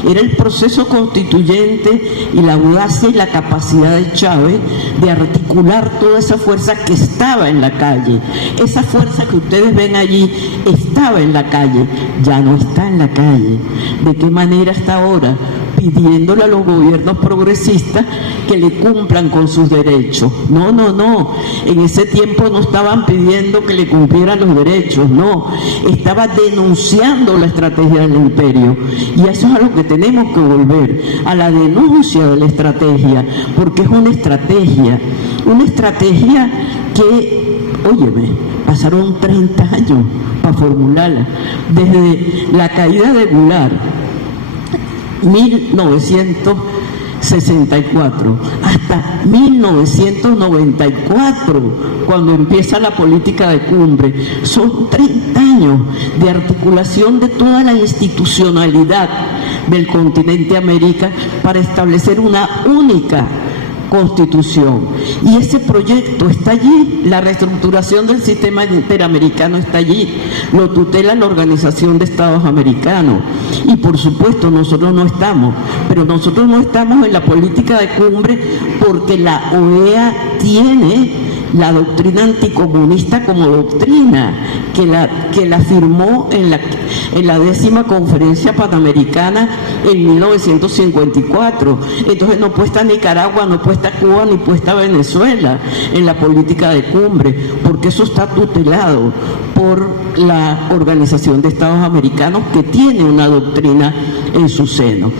era el proceso constituyente y la audacia y la capacidad de Chávez de articular toda esa fuerza que estaba en la calle. Esa fuerza que ustedes ven allí estaba en la calle, ya no está en la calle. ¿De qué manera está ahora? Pidiéndole a los gobiernos progresistas que le cumplan con sus derechos. No. En ese tiempo no estaban pidiendo que le cumplieran los derechos, no. Estaba denunciando la estrategia del imperio. Y eso es a lo que tenemos que volver, a la denuncia de la estrategia, porque es una estrategia que, óyeme, pasaron 30 años para formularla. Desde la caída de Goulart, 1964 hasta 1994, cuando empieza la política de cumbre, son 30 años de articulación de toda la institucionalidad del continente América para establecer una única Constitución. Y ese proyecto está allí, la reestructuración del sistema interamericano está allí, lo tutela la Organización de Estados Americanos. Y por supuesto nosotros no estamos en la política de cumbre porque la OEA tiene la doctrina anticomunista como doctrina, que la firmó en la 10ª Conferencia Panamericana en 1954. Entonces no puede estar Nicaragua, no puede estar Cuba, ni puede estar Venezuela en la política de cumbre, porque eso está tutelado por la Organización de Estados Americanos, que tiene una doctrina en su seno.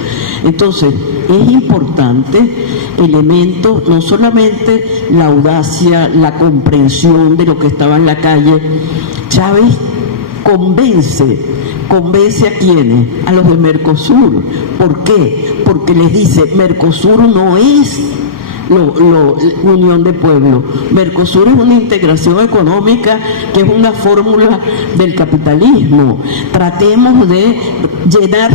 Entonces, es importante elementos, no solamente la audacia, la comprensión de lo que estaba en la calle. Chávez convence a quienes, a los de Mercosur. ¿Por qué? Porque les dice, Mercosur no es unión de pueblos. Mercosur es una integración económica que es una fórmula del capitalismo. Tratemos de llenar,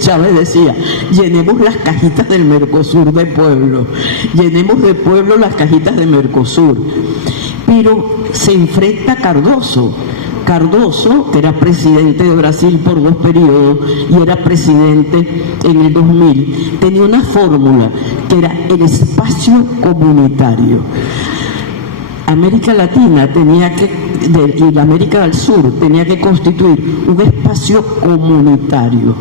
Chávez decía, llenemos las cajitas del Mercosur de pueblo, llenemos de pueblo las cajitas de Mercosur. Pero se enfrenta a Cardoso, que era presidente de Brasil por 2 periodos y era presidente en el 2000, tenía una fórmula que era el espacio comunitario. América Latina y la América del Sur tenía que constituir un espacio comunitario.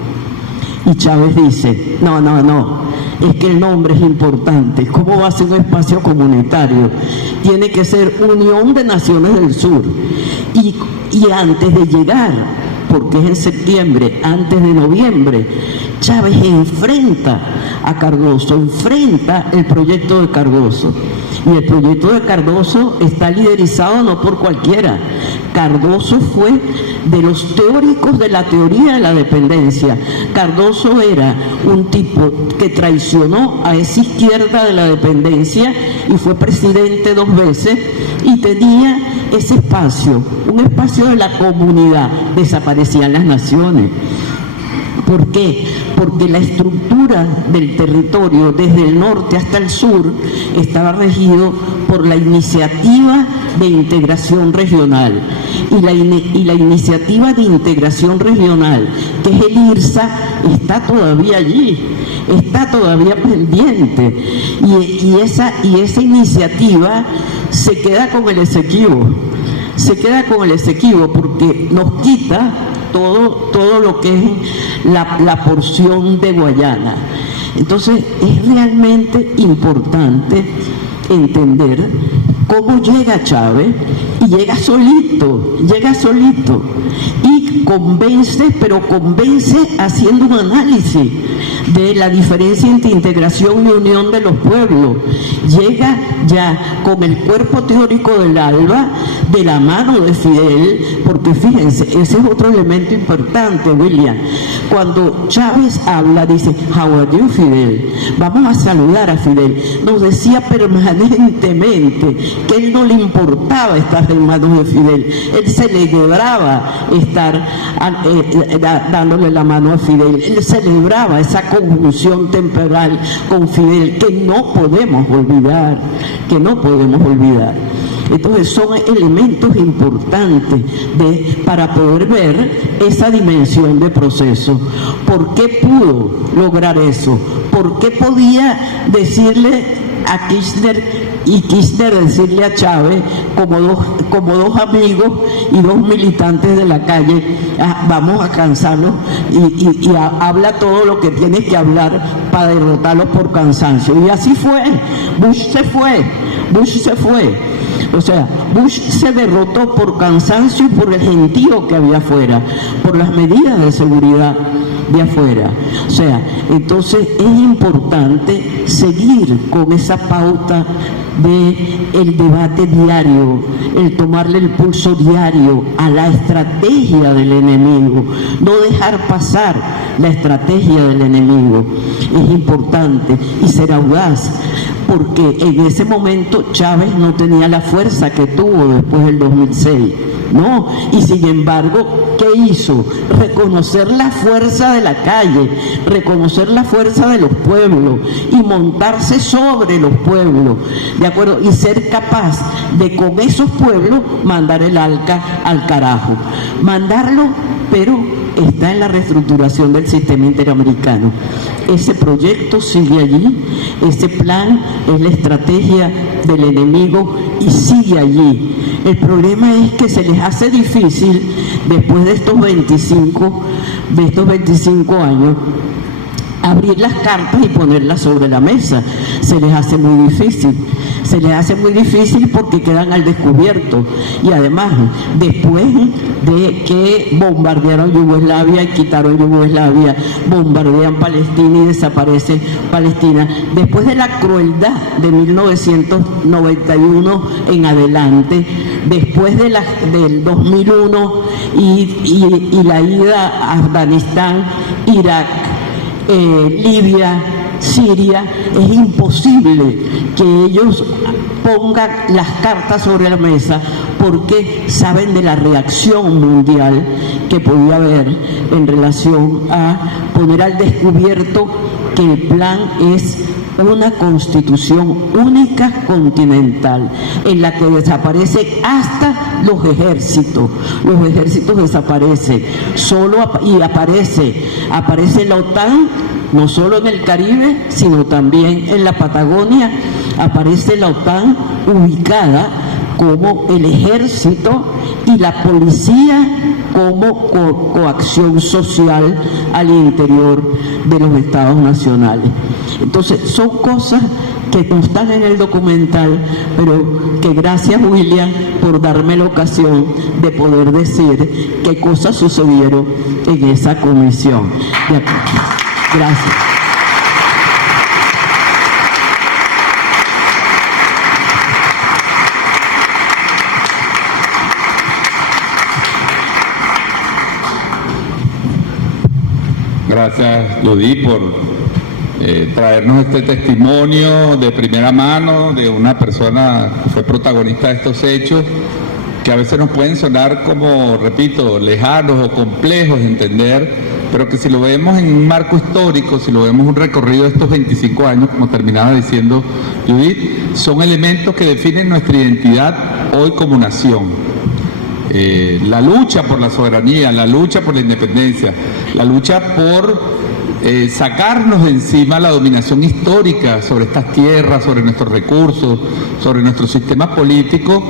Y Chávez dice, no, es que el nombre es importante. ¿Cómo va a ser un espacio comunitario? Tiene que ser Unión de Naciones del Sur. Y antes de llegar, porque es en septiembre, antes de noviembre, Chávez enfrenta a Cardoso, enfrenta el proyecto de Cardoso. Y el proyecto de Cardoso está liderizado no por cualquiera. Cardoso fue de los teóricos de la teoría de la dependencia. Cardoso era un tipo que traicionó a esa izquierda de la dependencia y fue presidente 2 veces y tenía ese espacio, un espacio de la comunidad. Desaparecían las naciones. ¿Por qué? Porque la estructura del territorio desde el norte hasta el sur estaba regido por la iniciativa de integración regional. Y la iniciativa de integración regional, que es el IRSA, está todavía allí, está todavía pendiente. Y esa iniciativa se queda con el Esequibo. se queda con el Esequibo porque nos quita todo lo que es la porción de Guayana. Entonces es realmente importante entender cómo llega Chávez, y llega solito y convence, pero convence haciendo un análisis de la diferencia entre integración y unión de los pueblos. Llega ya con el cuerpo teórico del ALBA de la mano de Fidel, porque fíjense, ese es otro elemento importante, William. Cuando Chávez habla, dice, "How are you, Fidel?". Vamos a saludar a Fidel. Nos decía permanentemente que él no le importaba estar en manos de Fidel. Él celebraba estar dándole la mano a Fidel. Él celebraba esa conjunción temporal con Fidel que no podemos olvidar, Entonces son elementos importantes para poder ver esa dimensión de proceso. ¿Por qué pudo lograr eso? ¿Por qué podía decirle a Kirchner y Kirchner decirle a Chávez, como dos amigos y dos militantes de la calle, vamos a cansarlos y habla todo lo que tienes que hablar para derrotarlos por cansancio? Y así fue. Bush se fue. O sea, Bush se derrotó por cansancio y por el gentío que había afuera, por las medidas de seguridad de afuera. O sea, entonces es importante seguir con esa pauta de el debate diario, el tomarle el pulso diario a la estrategia del enemigo, no dejar pasar la estrategia del enemigo. Es importante, y ser audaz, porque en ese momento Chávez no tenía la fuerza que tuvo después del 2006, ¿no? Y sin embargo, ¿qué hizo? Reconocer la fuerza de la calle, reconocer la fuerza de los pueblos y montarse sobre los pueblos, ¿de acuerdo? Y ser capaz de con esos pueblos mandar el ALCA al carajo. Mandarlo, pero está en la reestructuración del sistema interamericano. Ese proyecto sigue allí, ese plan es la estrategia del enemigo y sigue allí. El problema es que se les hace difícil, después de estos 25 años, abrir las cartas y ponerlas sobre la mesa. Se les hace muy difícil porque quedan al descubierto. Y además, después de que bombardearon Yugoslavia y quitaron Yugoslavia, bombardean Palestina y desaparece Palestina, después de la crueldad de 1991 en adelante, después del 2001 y la ida a Afganistán, Irak, Libia, Siria, es imposible que ellos pongan las cartas sobre la mesa porque saben de la reacción mundial que podía haber en relación a poner al descubierto que el plan es una constitución única continental en la que desaparece hasta los ejércitos desaparecen, y aparece la OTAN, no solo en el Caribe, sino también en la Patagonia. Aparece la OTAN ubicada como el ejército y la policía como coacción social al interior de los estados nacionales. Entonces son cosas que no están en el documental, pero que gracias, William, por darme la ocasión de poder decir qué cosas sucedieron en esa comisión. Gracias. Gracias, Judith, por traernos este testimonio de primera mano de una persona que fue protagonista de estos hechos, que a veces nos pueden sonar como, repito, lejanos o complejos de entender, pero que si lo vemos en un marco histórico, si lo vemos un recorrido de estos 25 años, como terminaba diciendo Judith, son elementos que definen nuestra identidad hoy como nación. La lucha por la soberanía, la lucha por la independencia, la lucha por sacarnos de encima la dominación histórica sobre estas tierras, sobre nuestros recursos, sobre nuestros sistemas políticos,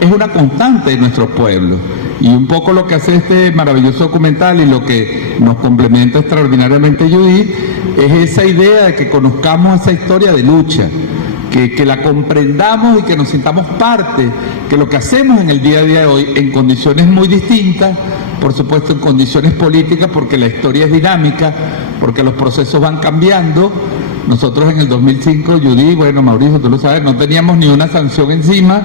es una constante de nuestro pueblo. Y un poco lo que hace este maravilloso documental y lo que nos complementa extraordinariamente Judith es esa idea de que conozcamos esa historia de lucha, que la comprendamos y que nos sintamos parte, que lo que hacemos en el día a día de hoy, en condiciones muy distintas, por supuesto en condiciones políticas, porque la historia es dinámica, porque los procesos van cambiando. Nosotros en el 2005, Judith, bueno, Mauricio, tú lo sabes, no teníamos ni una sanción encima,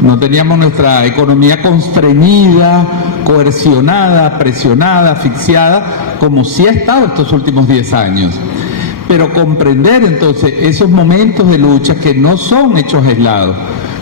no teníamos nuestra economía constreñida, coercionada, presionada, asfixiada, como sí ha estado estos últimos 10 años. Pero comprender entonces esos momentos de lucha que no son hechos aislados,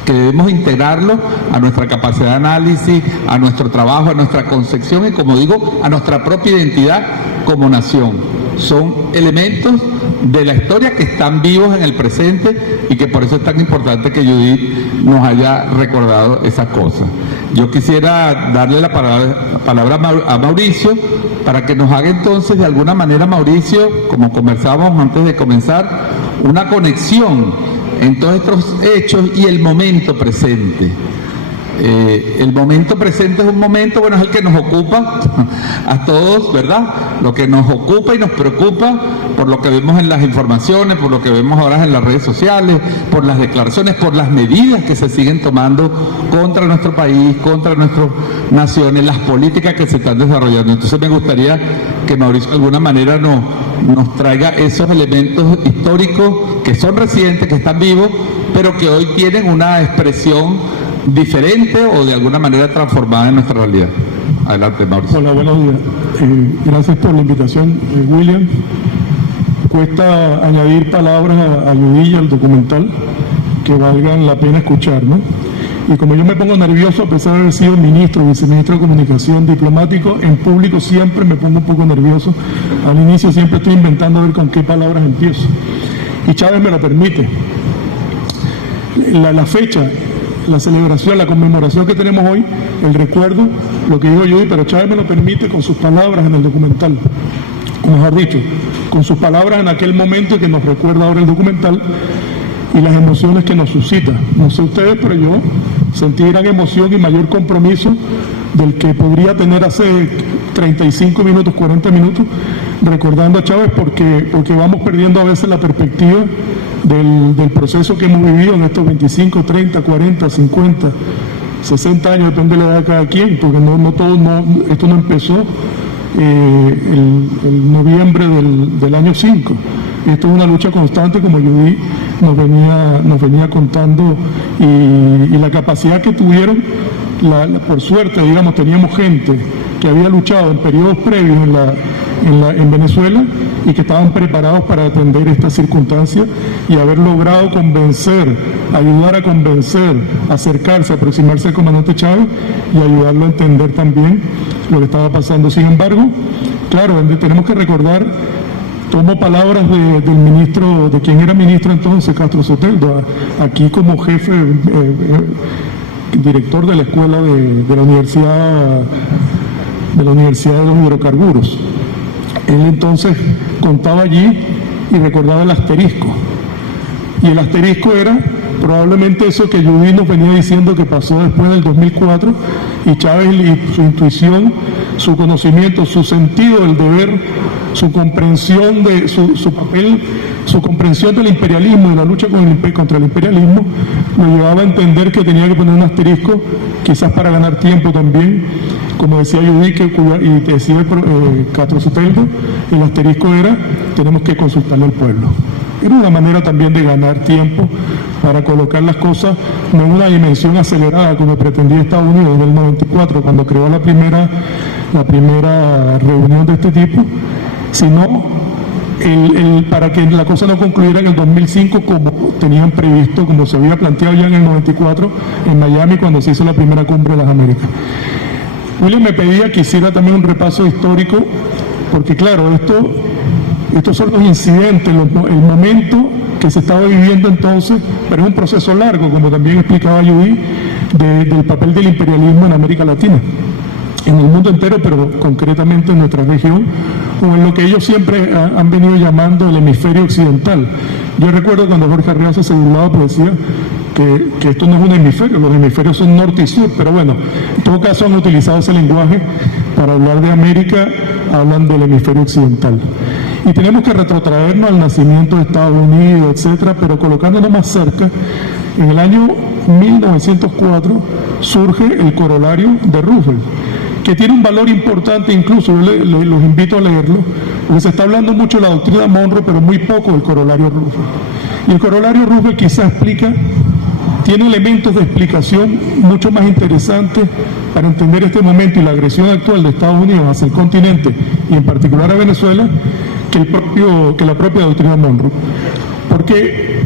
que debemos integrarlos a nuestra capacidad de análisis, a nuestro trabajo, a nuestra concepción y, como digo, a nuestra propia identidad como nación. Son elementos de la historia que están vivos en el presente y que por eso es tan importante que Judith nos haya recordado esas cosas. Yo quisiera darle la palabra a Mauricio para que nos haga entonces de alguna manera, Mauricio, como conversábamos antes de comenzar, una conexión en todos estos hechos y el momento presente. El momento presente es un momento, bueno, es el que nos ocupa a todos, ¿verdad? Lo que nos ocupa y nos preocupa por lo que vemos en las informaciones, por lo que vemos ahora en las redes sociales, por las declaraciones, por las medidas que se siguen tomando contra nuestro país, contra nuestras naciones, las políticas que se están desarrollando. Entonces me gustaría que Mauricio de alguna manera nos traiga esos elementos históricos que son recientes, que están vivos, pero que hoy tienen una expresión diferente o de alguna manera transformada en nuestra realidad. Adelante, Mauricio. Hola, buenos días. Gracias por la invitación, William. Cuesta añadir palabras a Judith y al documental que valgan la pena escuchar, ¿no? Y como yo me pongo nervioso, a pesar de haber sido ministro, viceministro de Comunicación, diplomático, en público siempre me pongo un poco nervioso. Al inicio siempre estoy inventando a ver con qué palabras empiezo. Y Chávez me lo permite. La fecha, la celebración, la conmemoración que tenemos hoy, el recuerdo, lo que digo yo, pero Chávez me lo permite con sus palabras en el documental, o mejor dicho, con sus palabras en aquel momento que nos recuerda ahora el documental y las emociones que nos suscita. No sé ustedes, pero yo sentí gran emoción y mayor compromiso del que podría tener hace 35 minutos, 40 minutos, recordando a Chávez porque vamos perdiendo a veces la perspectiva del proceso que hemos vivido en estos 25, 30, 40, 50, 60 años, depende de la edad de cada quien, porque esto no empezó el noviembre del año 5. Esto es una lucha constante, como Judith nos venía contando, y la capacidad que tuvieron, por suerte, digamos, teníamos gente que había luchado en periodos previos en Venezuela y que estaban preparados para atender estas circunstancias y haber logrado convencer, ayudar a convencer, acercarse, aproximarse al comandante Chávez y ayudarlo a entender también lo que estaba pasando. Sin embargo, claro, tenemos que recordar, tomo palabras del ministro, de quien era ministro entonces, Castro Soteldo, aquí como jefe, director de la escuela de la Universidad de los Hidrocarburos. Él entonces contaba allí y recordaba el asterisco. Y el asterisco era probablemente eso que Judith nos venía diciendo que pasó después del 2004, y Chávez y su intuición, su conocimiento, su sentido del deber, su comprensión de su papel, su comprensión del imperialismo y la lucha contra el imperialismo, lo llevaba a entender que tenía que poner un asterisco, quizás para ganar tiempo también, como decía Judith y decía Castro Soteldo, el asterisco era: tenemos que consultarle al pueblo. Era una manera también de ganar tiempo para colocar las cosas no en una dimensión acelerada como pretendía Estados Unidos en el 94 cuando creó la primera reunión de este tipo, sino para que la cosa no concluyera en el 2005 como tenían previsto, como se había planteado ya en el 94 en Miami cuando se hizo la primera cumbre de las Américas. William me pedía que hiciera también un repaso histórico, porque claro, estos son los incidentes, el momento que se estaba viviendo entonces, pero es un proceso largo, como también explicaba Judith, del papel del imperialismo en América Latina, en el mundo entero, pero concretamente en nuestra región, o en lo que ellos siempre han venido llamando el hemisferio occidental. Yo recuerdo cuando Jorge Arreaza se burlaba, pues decía que esto no es un hemisferio, los hemisferios son norte y sur, pero bueno, en todo caso han utilizado ese lenguaje para hablar de América, hablan del hemisferio occidental. Y tenemos que retrotraernos al nacimiento de Estados Unidos, etcétera, pero colocándonos más cerca, en el año 1904 surge el corolario de Roosevelt, que tiene un valor importante, incluso yo los invito a leerlo, porque se está hablando mucho de la doctrina Monroe, pero muy poco del corolario Roosevelt. Y el corolario Roosevelt quizás tiene elementos de explicación mucho más interesantes para entender este momento y la agresión actual de Estados Unidos hacia el continente, y en particular a Venezuela, que la propia doctrina Monroe. Porque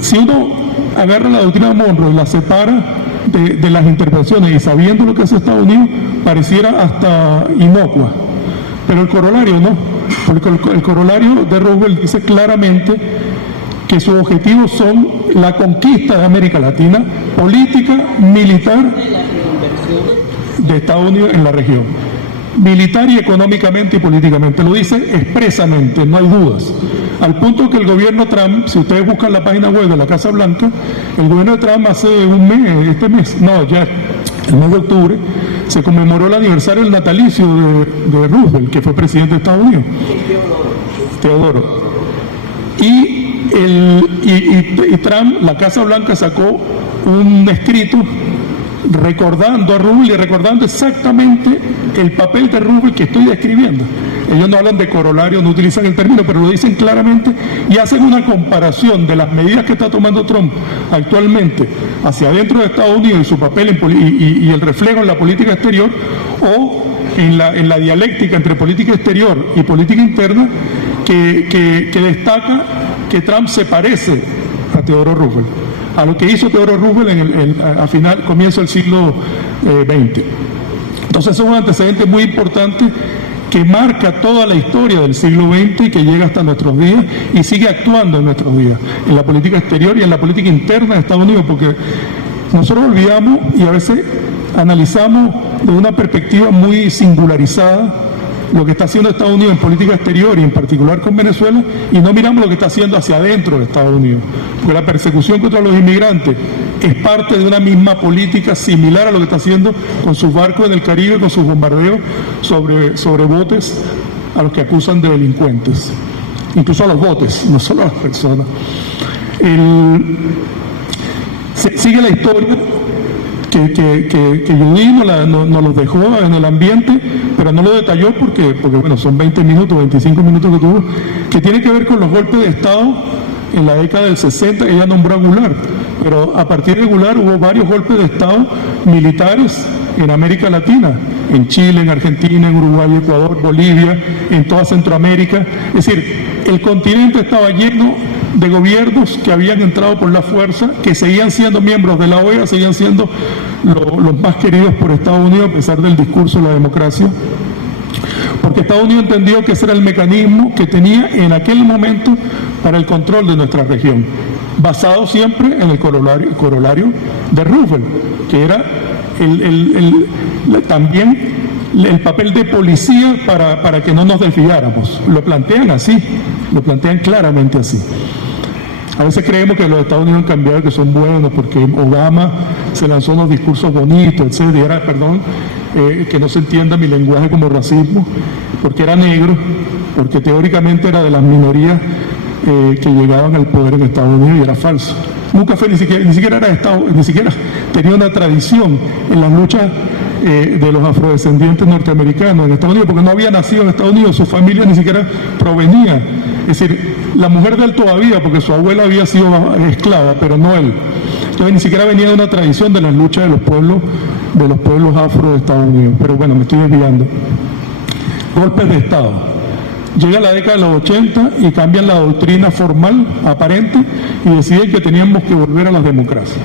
si uno agarra la doctrina Monroe y la separa de las interpretaciones y sabiendo lo que hace Estados Unidos, pareciera hasta inocua. Pero el corolario no, porque el corolario de Roosevelt dice claramente que sus objetivos son la conquista de América Latina, política, militar de Estados Unidos en la región. Militar y económicamente y políticamente. Lo dice expresamente, no hay dudas. Al punto que el gobierno Trump, si ustedes buscan la página web de la Casa Blanca, el gobierno de Trump hace un mes, el mes de octubre, se conmemoró el aniversario del natalicio de Roosevelt, que fue presidente de Estados Unidos. Teodoro. Y Trump, la Casa Blanca sacó un escrito recordando a Roosevelt y recordando exactamente el papel de Roosevelt que estoy describiendo. Ellos no hablan de corolario, no utilizan el término, pero lo dicen claramente y hacen una comparación de las medidas que está tomando Trump actualmente hacia adentro de Estados Unidos y su papel y el reflejo en la política exterior, o en la dialéctica entre política exterior y política interna, que destaca que Trump se parece a Theodore Roosevelt, a lo que hizo Theodore Roosevelt al comienzo del siglo XX. Entonces es un antecedente muy importante que marca toda la historia del siglo XX y que llega hasta nuestros días y sigue actuando en nuestros días, en la política exterior y en la política interna de Estados Unidos, porque nosotros olvidamos y a veces analizamos de una perspectiva muy singularizada lo que está haciendo Estados Unidos en política exterior y en particular con Venezuela, y no miramos lo que está haciendo hacia adentro de Estados Unidos, porque la persecución contra los inmigrantes es parte de una misma política similar a lo que está haciendo con sus barcos en el Caribe, con sus bombardeos sobre botes a los que acusan de delincuentes, incluso a los botes, no solo a las personas. Sigue la historia que Judy nos los dejó en el ambiente, pero no lo detalló porque bueno, son 20 minutos, 25 minutos que tuvo, que tiene que ver con los golpes de Estado en la década del 60. Ella nombró a Goulart, pero a partir de Goulart hubo varios golpes de Estado militares en América Latina, en Chile, en Argentina, en Uruguay, Ecuador, Bolivia, en toda Centroamérica. Es decir, el continente estaba lleno de gobiernos que habían entrado por la fuerza, que seguían siendo miembros de la OEA, seguían siendo los más queridos por Estados Unidos a pesar del discurso de la democracia, porque Estados Unidos entendió que ese era el mecanismo que tenía en aquel momento para el control de nuestra región, basado siempre en el corolario de Roosevelt, que era también el papel de policía para que no nos desviáramos. Lo plantean así, lo plantean claramente así. A veces creemos que los Estados Unidos han cambiado, que son buenos, porque Obama se lanzó unos discursos bonitos, etcétera. Que no se entienda mi lenguaje como racismo, porque era negro, porque teóricamente era de las minorías que llegaban al poder en Estados Unidos, y era falso. Nunca fue, ni siquiera era Estado, ni siquiera tenía una tradición en las luchas de los afrodescendientes norteamericanos en Estados Unidos, porque no había nacido en Estados Unidos, su familia ni siquiera provenía. Es decir, la mujer de él todavía, porque su abuela había sido esclava, pero no él. Entonces ni siquiera venía de una tradición de las luchas de los pueblos afro de Estados Unidos. Pero bueno, me estoy desviando. Golpes de Estado. Llega la década de los 80 y cambian la doctrina formal, aparente, y deciden que teníamos que volver a las democracias.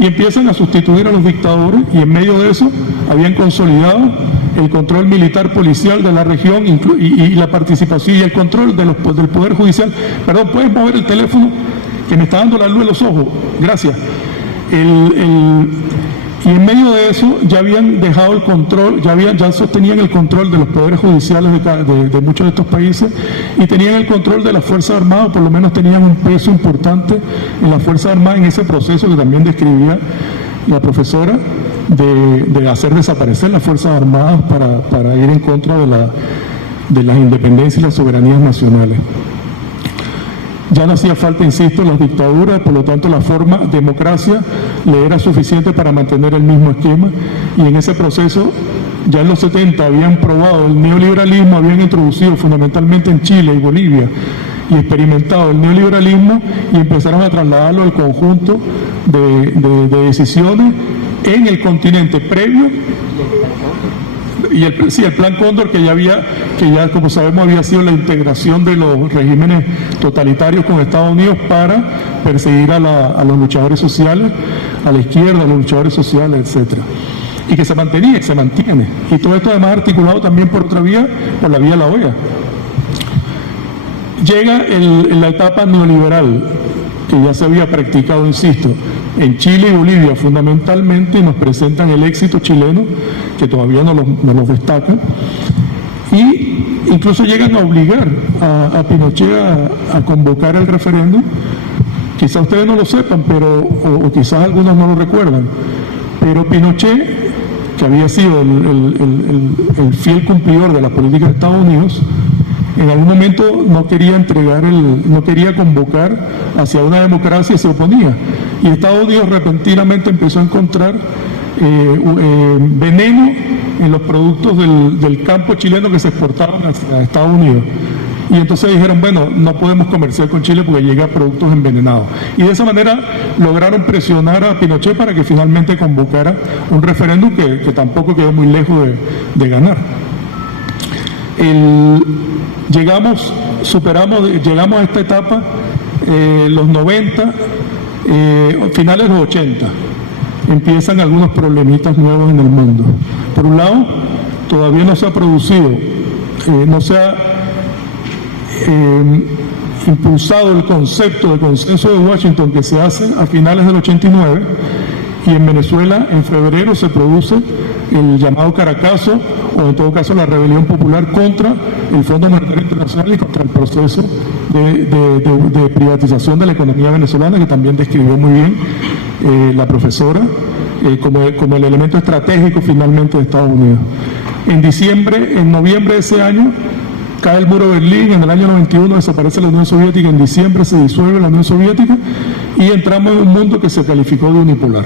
Y empiezan a sustituir a los dictadores, y en medio de eso habían consolidado el control militar policial de la región y la participación y el control del Poder Judicial. Perdón, ¿puedes mover el teléfono? Que me está dando la luz en los ojos. Gracias. Y en medio de eso ya habían dejado el control, ya sostenían el control de los poderes judiciales de muchos de estos países y tenían el control de las Fuerzas Armadas, por lo menos tenían un peso importante en las Fuerzas Armadas en ese proceso que también describía la profesora de hacer desaparecer las Fuerzas Armadas para ir en contra de las independencias y las soberanías nacionales. Ya no hacía falta, insisto, las dictaduras, por lo tanto la forma democracia le era suficiente para mantener el mismo esquema, y en ese proceso ya en los 70 habían probado el neoliberalismo, habían introducido fundamentalmente en Chile y Bolivia y experimentado el neoliberalismo y empezaron a trasladarlo al conjunto de decisiones en el continente previo. Y el plan Cóndor, que ya como sabemos había sido la integración de los regímenes totalitarios con Estados Unidos para perseguir a los luchadores sociales, a la izquierda, a los luchadores sociales, etcétera. Y que se mantenía y se mantiene. Y todo esto además articulado también por otra vía, por la vía de la OEA. Llega la etapa neoliberal, que ya se había practicado, insisto, en Chile y Bolivia fundamentalmente, y nos presentan el éxito chileno, que todavía no los destacan, y incluso llegan a obligar a Pinochet a convocar el referéndum. Quizás ustedes no lo sepan, o quizás algunos no lo recuerdan, pero Pinochet, que había sido el fiel cumplidor de las políticas de Estados Unidos, en algún momento no quería convocar hacia una democracia y se oponía. Y Estados Unidos repentinamente empezó a encontrar veneno en los productos del campo chileno que se exportaban a Estados Unidos. Y entonces dijeron, bueno, no podemos comerciar con Chile porque llega productos envenenados. Y de esa manera lograron presionar a Pinochet para que finalmente convocara un referéndum que tampoco quedó muy lejos de ganar. Llegamos a esta etapa, los 90, finales de los 80, empiezan algunos problemitas nuevos en el mundo. Por un lado, todavía no se ha producido, no se ha impulsado el concepto de consenso de Washington que se hace a finales del 89, y en Venezuela en febrero se produce el llamado Caracazo, o en todo caso la rebelión popular contra el Fondo Monetario Internacional y contra el proceso de privatización de la economía venezolana, que también describió muy bien la profesora, como el elemento estratégico finalmente de Estados Unidos. En noviembre de ese año cae el muro de Berlín, en el año 91 desaparece la Unión Soviética, en diciembre se disuelve la Unión Soviética y entramos en un mundo que se calificó de unipolar,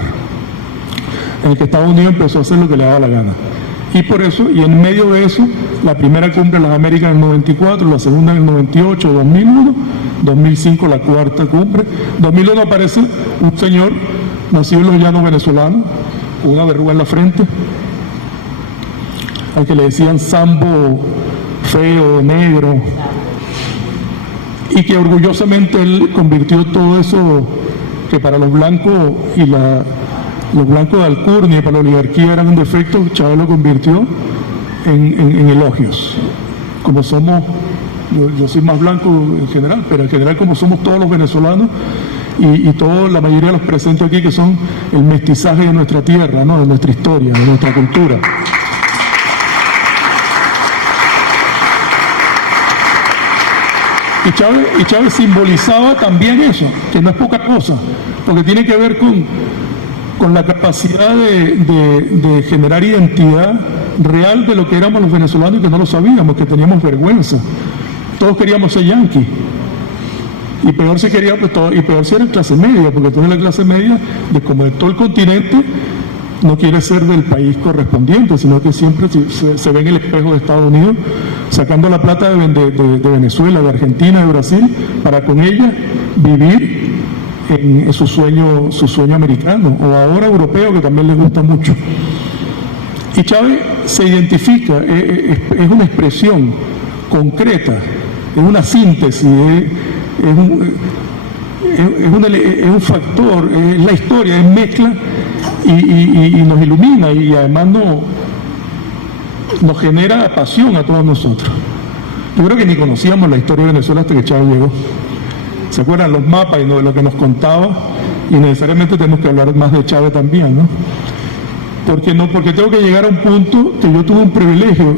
en el que Estados Unidos empezó a hacer lo que le daba la gana. Y por eso, y en medio de eso, la primera cumbre de las Américas en el 94, la segunda en el 98, 2001, 2005 la cuarta cumbre. 2001 aparece un señor nacido en los llanos venezolanos, con una verruga en la frente, al que le decían Sambo, feo, negro, y que orgullosamente él convirtió todo eso que para los blancos y los blancos de alcurnia y para la oligarquía eran un defecto. Chávez lo convirtió en elogios. Como somos, yo soy más blanco en general, pero en general como somos todos los venezolanos y la mayoría de los presentes aquí, que son el mestizaje de nuestra tierra, ¿no? De nuestra historia, de nuestra cultura. Y Chávez simbolizaba también eso, que no es poca cosa, porque tiene que ver con la capacidad de generar identidad real de lo que éramos los venezolanos y que no lo sabíamos, que teníamos vergüenza. Todos queríamos ser yanquis. Y peor si era clase media, porque toda la clase media, como de todo el continente, no quiere ser del país correspondiente, sino que siempre se ve en el espejo de Estados Unidos, sacando la plata de Venezuela, de Argentina, de Brasil, para con ella vivir en su sueño americano, o ahora europeo, que también les gusta mucho. Y Chávez se identifica, es una expresión concreta, es una síntesis, es un factor, es la historia, es mezcla y nos ilumina, y además nos genera pasión a todos nosotros. Yo creo que ni conocíamos la historia de Venezuela hasta que Chávez llegó. ¿Se acuerdan los mapas y de lo que nos contaba? Y necesariamente tenemos que hablar más de Chávez también, ¿no? Porque tengo que llegar a un punto que yo tuve un privilegio.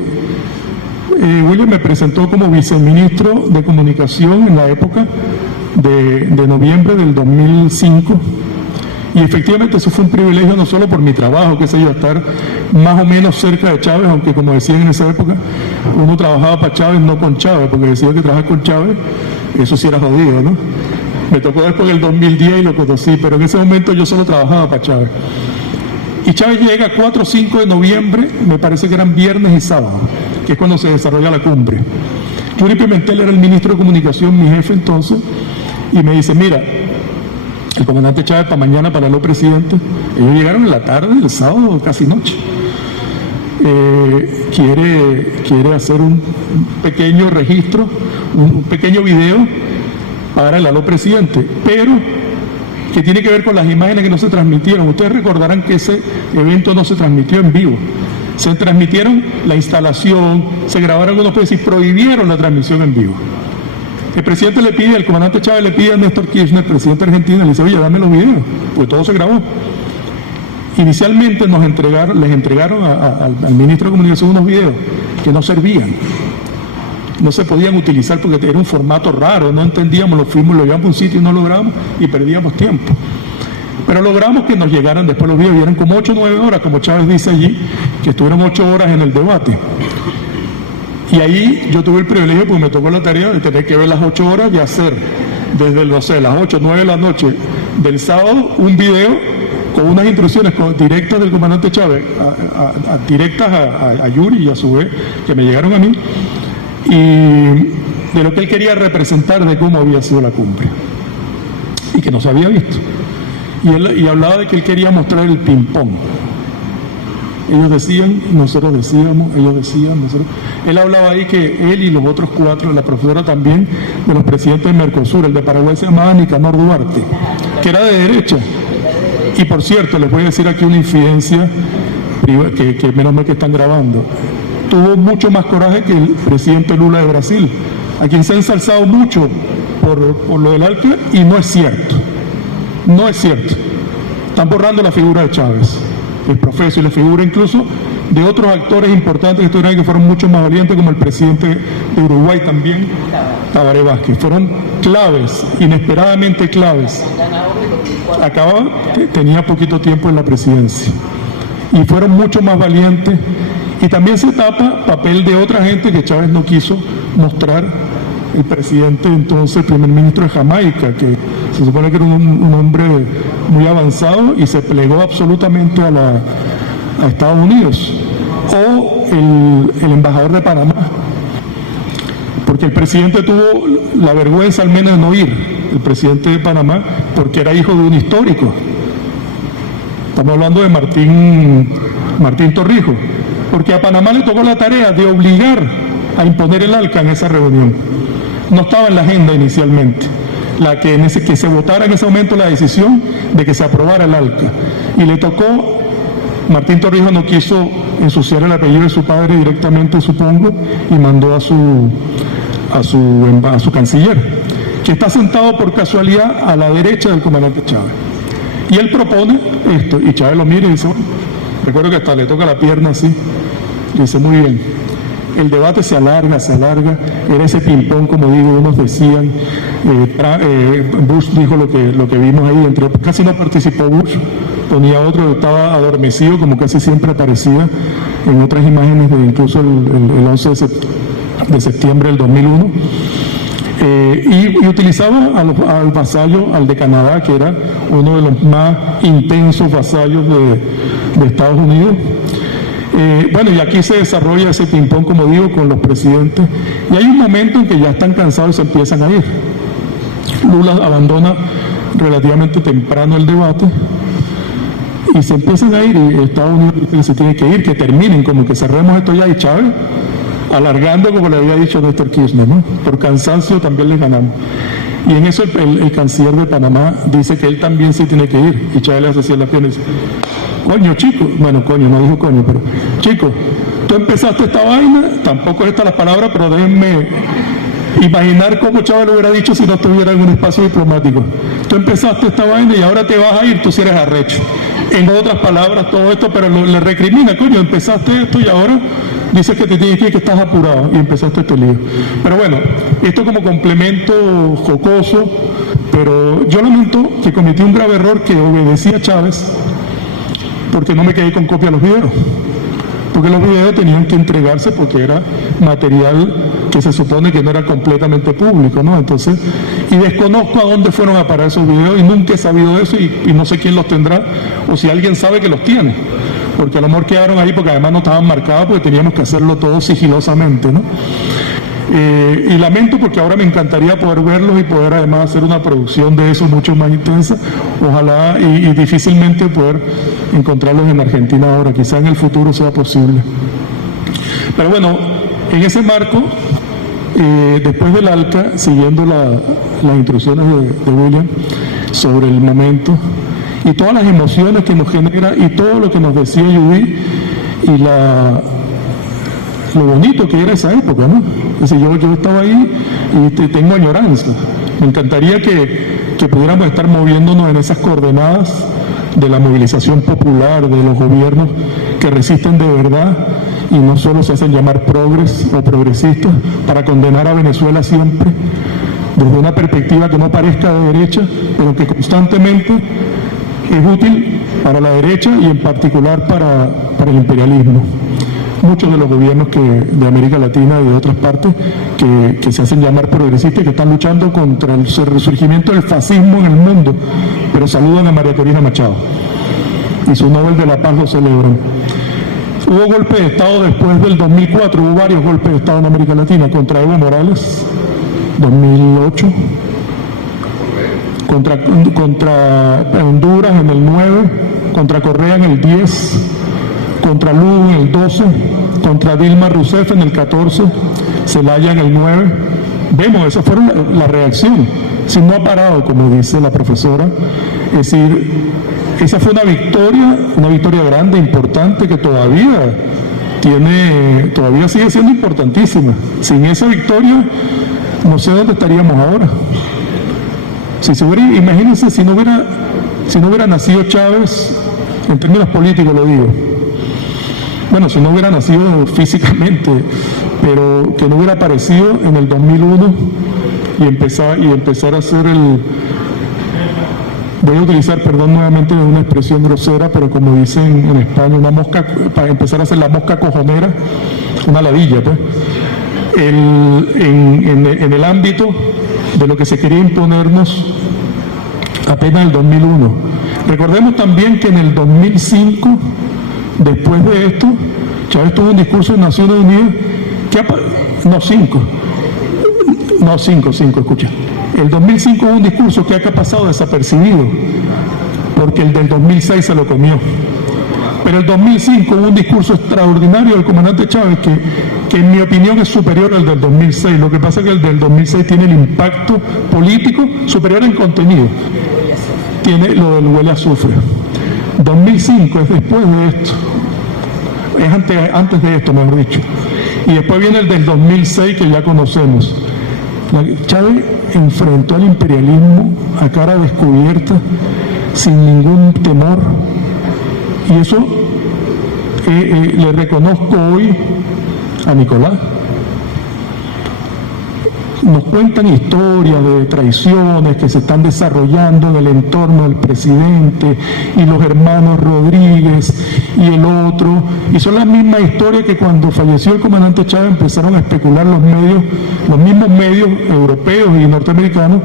William me presentó como viceministro de comunicación en la época de noviembre del 2005, y efectivamente eso fue un privilegio no solo por mi trabajo, qué sé yo, estar más o menos cerca de Chávez, aunque como decían en esa época, uno trabajaba para Chávez, no con Chávez, porque decía que trabajar con Chávez, eso sí era jodido, ¿no? Me tocó después del 2010 y lo conocí, pero en ese momento yo solo trabajaba para Chávez. Y Chávez llega 4 o 5 de noviembre, me parece que eran viernes y sábado, que es cuando se desarrolla la cumbre. Yuri Pimentel era el ministro de comunicación, mi jefe entonces, y me dice, mira, el comandante Chávez para mañana paraló presidente. Ellos llegaron en la tarde, el sábado, casi noche. Quiere hacer un pequeño registro, un pequeño video para el aló presidente, pero que tiene que ver con las imágenes que no se transmitieron. Ustedes recordarán que ese evento no se transmitió en vivo. Se transmitieron la instalación, se grabaron unos pedacitos y prohibieron la transmisión en vivo. El presidente le pide, el comandante Chávez le pide a Néstor Kirchner, presidente argentino, le dice, oye, dame los videos, pues todo se grabó. Inicialmente les entregaron al ministro de Comunicación unos videos que no servían, no se podían utilizar porque era un formato raro, no entendíamos, lo llevamos a un sitio y no logramos y perdíamos tiempo. Pero logramos que nos llegaran después los videos, y eran como 8 o 9 horas, como Chávez dice allí, que estuvieron 8 horas en el debate. Y ahí yo tuve el privilegio, pues me tocó la tarea de tener que ver las 8 horas y hacer desde, no sé, las 8 o 9 de la noche del sábado un video con unas instrucciones directas del comandante Chávez, directas a Yuri y a su vez, que me llegaron a mí, y de lo que él quería representar de cómo había sido la cumbre y que no se había visto. Y hablaba de que él quería mostrar el ping-pong. Ellos decían, nosotros decíamos, ellos decían, nosotros. Él hablaba ahí que él y los otros 4, la profesora también, de los presidentes de Mercosur, el de Paraguay se llamaba Nicanor Duarte, que era de derecha. Y por cierto, les voy a decir aquí una infidencia que menos mal que están grabando. Tuvo mucho más coraje que el presidente Lula de Brasil, a quien se ha ensalzado mucho por lo del ALCA, y no es cierto. No es cierto. Están borrando la figura de Chávez, el profeso, y la figura incluso de otros actores importantes que estuvieron ahí, que fueron mucho más valientes, como el presidente de Uruguay también, Tabaré Vázquez. Fueron claves, inesperadamente claves. Tenía poquito tiempo en la presidencia. Y fueron mucho más valientes. Y también se tapa papel de otra gente que Chávez no quiso mostrar. El presidente entonces, el primer ministro de Jamaica, que se supone que era un hombre muy avanzado y se plegó absolutamente a Estados Unidos, o el embajador de Panamá, porque el presidente tuvo la vergüenza al menos de no ir, el presidente de Panamá, porque era hijo de un histórico. Estamos hablando de Martín Torrijos, porque a Panamá le tocó la tarea de obligar a imponer el ALCA en esa reunión. No estaba en la agenda inicialmente, que se votara en ese momento la decisión de que se aprobara el ALCA. Y le tocó, Martín Torrijos no quiso ensuciar el apellido de su padre directamente, supongo, y mandó a su canciller, que está sentado por casualidad a la derecha del comandante Chávez. Y él propone esto, y Chávez lo mira y dice, bueno, recuerdo que hasta le toca la pierna así, y dice, muy bien. El debate se alarga, era ese ping-pong, como digo, unos decían, Bush dijo lo que vimos ahí, casi no participó Bush, ponía otro, estaba adormecido, como casi siempre aparecía en otras imágenes, incluso el 11 de septiembre del 2001, y utilizaba al vasallo, al de Canadá, que era uno de los más intensos vasallos de Estados Unidos. Bueno, y aquí se desarrolla ese ping-pong, como digo, con los presidentes, y hay un momento en que ya están cansados y se empiezan a ir. Lula abandona relativamente temprano el debate y se empiezan a ir, y Estados Unidos se tiene que ir, que terminen, como que cerremos esto ya, y Chávez alargando, como le había dicho Néstor Kirchner, ¿no? Por cansancio también les ganamos. Y en eso el canciller de Panamá dice que él también se tiene que ir, y Chávez le hace así en la pierna y dice, coño, chico, bueno, coño, no dijo coño, pero chico, tú empezaste esta vaina, tampoco es esta la palabra, pero déjenme Imaginar cómo Chávez lo hubiera dicho si no estuviera en un espacio diplomático. Tú empezaste esta vaina y ahora te vas a ir, tú sí eres arrecho. En otras palabras, todo esto, pero le recrimina, coño, empezaste esto y ahora dices que te tienes que ir, que estás apurado y empezaste este lío. Pero bueno, esto como complemento jocoso, pero yo lamento que cometí un grave error que obedecí a Chávez porque no me quedé con copia de los videos. Porque los videos tenían que entregarse porque era material que se supone que no era completamente público, ¿no? Entonces, y desconozco a dónde fueron a parar esos videos y nunca he sabido eso y no sé quién los tendrá o si alguien sabe que los tiene. Porque a lo mejor quedaron ahí porque además no estaban marcados porque teníamos que hacerlo todo sigilosamente, ¿no? Y lamento porque ahora me encantaría poder verlos y poder además hacer una producción de eso mucho más intensa, ojalá y difícilmente poder encontrarlos en Argentina ahora, quizá en el futuro sea posible. Pero bueno, en ese marco, después del ALCA, siguiendo las instrucciones de William sobre el momento y todas las emociones que nos genera y todo lo que nos decía Judith y lo bonito que era esa época, ¿no? Es decir, yo estaba ahí y tengo añoranza. Me encantaría que pudiéramos estar moviéndonos en esas coordenadas de la movilización popular, de los gobiernos que resisten de verdad y no solo se hacen llamar progres o progresistas para condenar a Venezuela siempre desde una perspectiva que no parezca de derecha, pero que constantemente es útil para la derecha y en particular para el imperialismo. Muchos de los gobiernos de América Latina y de otras partes que se hacen llamar progresistas y que están luchando contra el resurgimiento del fascismo en el mundo, pero saludan a María Corina Machado y su Nobel de la Paz lo celebran. Hubo golpe de Estado después del 2004, hubo varios golpes de Estado en América Latina, contra Evo Morales, 2008, contra Honduras en el 9, contra Correa en el 10, contra Lugo en el 12, contra Dilma Rousseff en el 14, Zelaya en el 9. Vemos, esa fue la reacción. Si no ha parado, como dice la profesora, es decir, esa fue una victoria grande, importante, que todavía sigue siendo importantísima. Sin esa victoria, no sé dónde estaríamos ahora. Imagínense si no hubiera nacido Chávez, en términos políticos lo digo. Bueno, si no hubiera nacido físicamente, pero que no hubiera aparecido en el 2001 y empezar a hacer voy a utilizar, perdón, nuevamente una expresión grosera, pero como dicen en España, una mosca, para empezar a hacer la mosca cojonera, una ladilla, pues, en el ámbito de lo que se quería imponernos apenas en el 2001. Recordemos también que en el 2005, después de esto, Chávez tuvo un discurso en Naciones Unidas, escucha. El 2005 hubo un discurso que ha pasado desapercibido, porque el del 2006 se lo comió. Pero el 2005 hubo un discurso extraordinario del comandante Chávez que en mi opinión es superior al del 2006. Lo que pasa es que el del 2006 tiene el impacto político superior en contenido. Tiene lo del huele a azufre. 2005 es después de esto. Es antes de esto, mejor dicho. Y después viene el del 2006 que ya conocemos. Chávez enfrentó al imperialismo a cara descubierta, sin ningún temor. Y eso le reconozco hoy a Nicolás. Nos cuentan historias de traiciones que se están desarrollando en el entorno del presidente y los hermanos Rodríguez y el otro, y son las mismas historias que cuando falleció el comandante Chávez empezaron a especular los mismos medios europeos y norteamericanos,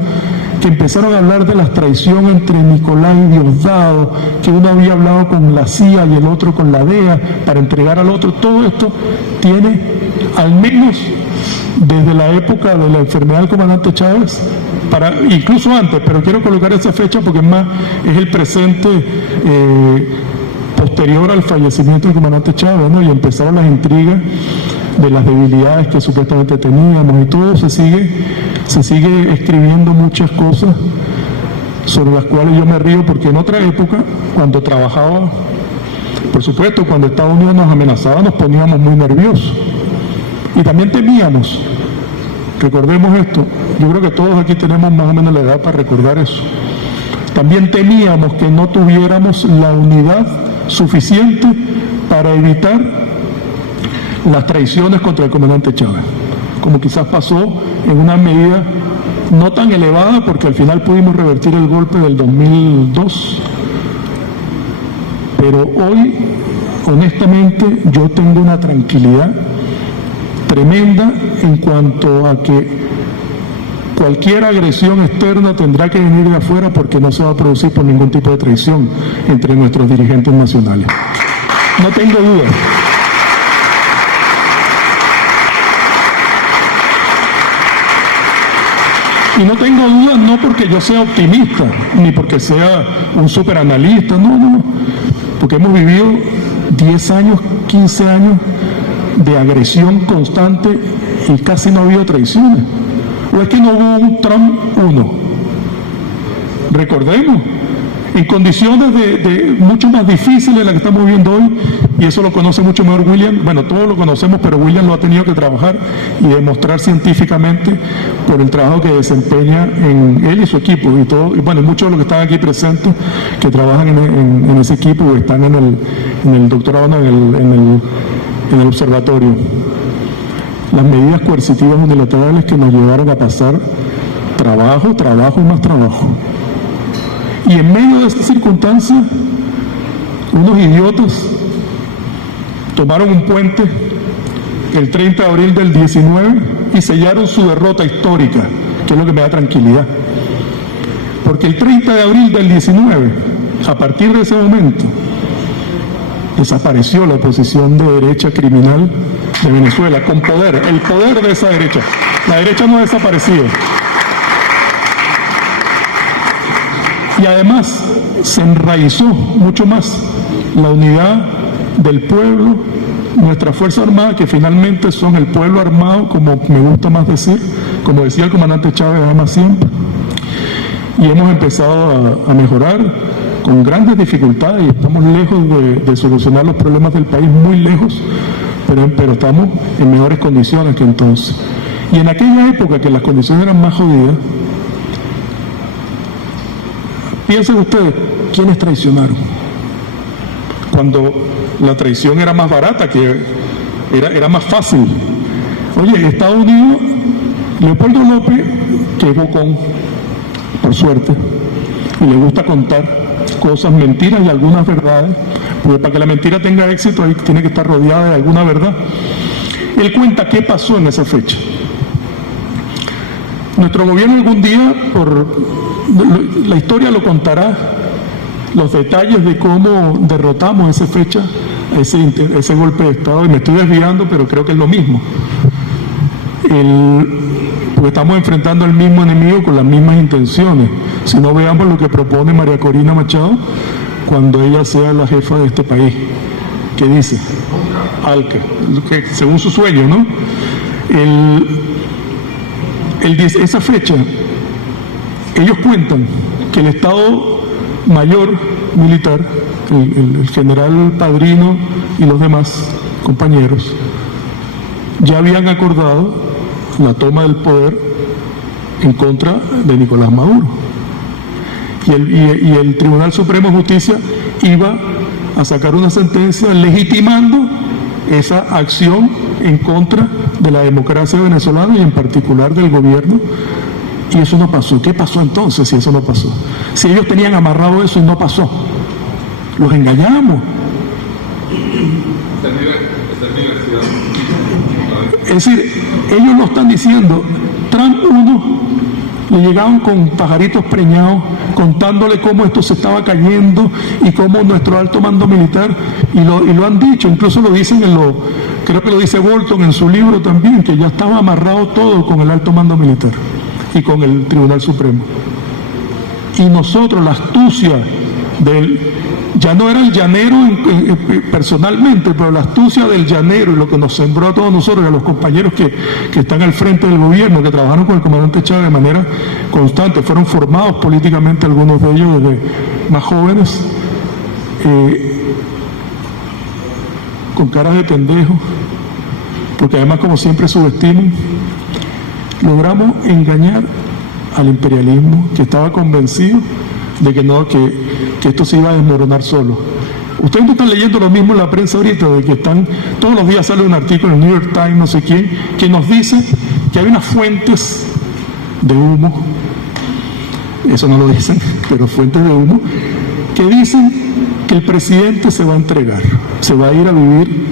que empezaron a hablar de la traición entre Nicolás y Diosdado, que uno había hablado con la CIA y el otro con la DEA para entregar al otro. Todo esto tiene, al menos desde la época de la enfermedad del comandante Chávez, incluso antes, pero quiero colocar esa fecha porque es el presente posterior al fallecimiento del comandante Chávez, ¿no? Y empezaron las intrigas de las debilidades que supuestamente teníamos y todo. Se sigue escribiendo muchas cosas sobre las cuales yo me río, porque en otra época, cuando trabajaba, por supuesto, cuando Estados Unidos nos amenazaba, nos poníamos muy nerviosos y también temíamos, Recordemos esto, yo creo que todos aquí tenemos más o menos la edad para recordar eso. También temíamos que no tuviéramos la unidad suficiente para evitar las traiciones contra el comandante Chávez, como quizás pasó en una medida no tan elevada, porque al final pudimos revertir el golpe del 2002, pero hoy, honestamente, yo tengo una tranquilidad tremenda en cuanto a que cualquier agresión externa tendrá que venir de afuera, porque no se va a producir por ningún tipo de traición entre nuestros dirigentes nacionales. No tengo duda. Y no tengo dudas no porque yo sea optimista, ni porque sea un superanalista, no, porque hemos vivido 10 años, 15 años de agresión constante y casi no ha habido traiciones. ¿O es que no hubo un Trump 1? Recordemos, en condiciones de mucho más difíciles de las que estamos viviendo hoy, y eso lo conoce mucho mejor William, bueno, todos lo conocemos, pero William lo ha tenido que trabajar y demostrar científicamente por el trabajo que desempeña en él y su equipo, y todo, y bueno, muchos de los que están aquí presentes, que trabajan en ese equipo o están en el doctorado, en el observatorio. Las medidas coercitivas unilaterales que nos llevaron a pasar trabajo y más trabajo. Y en medio de esta circunstancia, unos idiotas tomaron un puente el 30 de abril del 19 y sellaron su derrota histórica, que es lo que me da tranquilidad. Porque el 30 de abril del 19, a partir de ese momento, desapareció la oposición de derecha criminal de Venezuela, con poder, el poder de esa derecha. La derecha no ha desaparecido. Y además se enraizó mucho más la unidad del pueblo, nuestra Fuerza Armada, que finalmente son el pueblo armado, como me gusta más decir, como decía el comandante Chávez, ama siempre. Y hemos empezado a mejorar con grandes dificultades y estamos lejos de solucionar los problemas del país, muy lejos, pero estamos en mejores condiciones que entonces. Y en aquella época que las condiciones eran más jodidas, piensen ustedes, ¿quiénes traicionaron? Cuando la traición era más barata, que era más fácil. Oye, en Estados Unidos, Leopoldo López, que es bocón, por suerte, y le gusta contar cosas, mentiras y algunas verdades, porque para que la mentira tenga éxito ahí tiene que estar rodeada de alguna verdad. Él cuenta qué pasó en esa fecha. Nuestro gobierno algún día, la historia lo contará, los detalles de cómo derrotamos esa fecha, ese golpe de Estado, y me estoy desviando, pero creo que es lo mismo. Porque estamos enfrentando al mismo enemigo con las mismas intenciones. Si no, veamos lo que propone María Corina Machado cuando ella sea la jefa de este país. ¿Qué dice? ALCA, que según su sueño, ¿no? Esa fecha, ellos cuentan que el Estado Mayor militar, el general Padrino y los demás compañeros, ya habían acordado la toma del poder en contra de Nicolás Maduro. Y el Tribunal Supremo de Justicia iba a sacar una sentencia legitimando esa acción en contra de la democracia venezolana y en particular del gobierno. Y eso no pasó. ¿Qué pasó entonces si eso no pasó? Si ellos tenían amarrado eso y no pasó, los engañamos. Es decir, ellos lo están diciendo. Trump 1 le llegaban con pajaritos preñados contándole cómo esto se estaba cayendo y cómo nuestro alto mando militar, y lo han dicho, incluso lo dicen creo que lo dice Bolton en su libro también, que ya estaba amarrado todo con el alto mando militar y con el Tribunal Supremo. Y nosotros, la astucia ya no era el llanero personalmente, pero la astucia del llanero y lo que nos sembró a todos nosotros y a los compañeros que están al frente del gobierno, que trabajaron con el comandante Chávez de manera constante, fueron formados políticamente algunos de ellos desde más jóvenes, con caras de pendejos, porque además, como siempre, subestiman. logramos engañar al imperialismo, que estaba convencido de que no, que esto se iba a desmoronar solo. Ustedes no están leyendo lo mismo en la prensa ahorita, de que todos los días sale un artículo en el New York Times, no sé quién, que nos dice que hay unas fuentes de humo, eso no lo dicen, pero fuentes de humo, que dicen que el presidente se va a entregar, se va a ir a vivir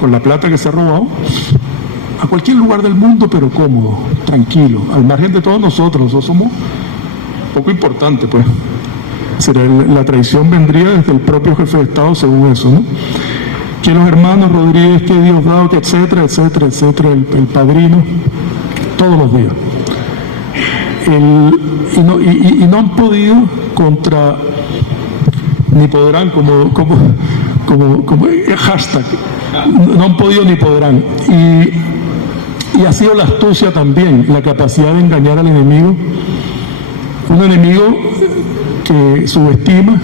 con la plata que se ha robado a cualquier lugar del mundo, pero cómodo, tranquilo, al margen de todos nosotros somos poco importantes, pues. La traición vendría desde el propio jefe de Estado, según eso, ¿no? Que los hermanos Rodríguez, que Diosdado, que etcétera, etcétera, etcétera, el padrino, todos los días. Y no han podido contra, ni podrán, como hashtag, no han podido ni podrán. Y ha sido la astucia también, la capacidad de engañar al enemigo, un enemigo que subestima,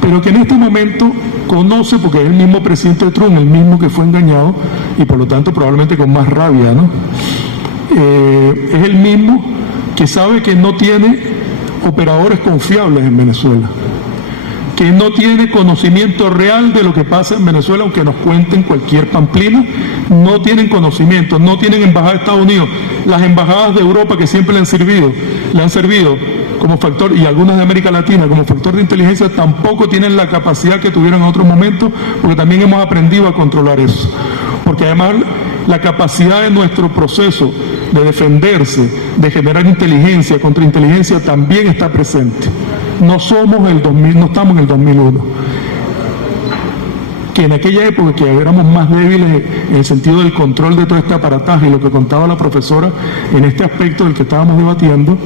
pero que en este momento conoce, porque es el mismo presidente Trump, el mismo que fue engañado, y por lo tanto probablemente con más rabia, ¿no? Es el mismo que sabe que no tiene operadores confiables en Venezuela, que no tiene conocimiento real de lo que pasa en Venezuela, aunque nos cuenten cualquier pamplina, no tienen conocimiento, no tienen embajada de Estados Unidos, las embajadas de Europa que siempre le han servido como factor, y algunas de América Latina como factor de inteligencia, tampoco tienen la capacidad que tuvieron en otros momentos, porque también hemos aprendido a controlar eso, porque además la capacidad de nuestro proceso de defenderse, de generar inteligencia, contrainteligencia, también está presente. No estamos en el 2001, que en aquella época que éramos más débiles en el sentido del control de todo este aparataje, y lo que contaba la profesora en este aspecto del que estábamos debatiendo,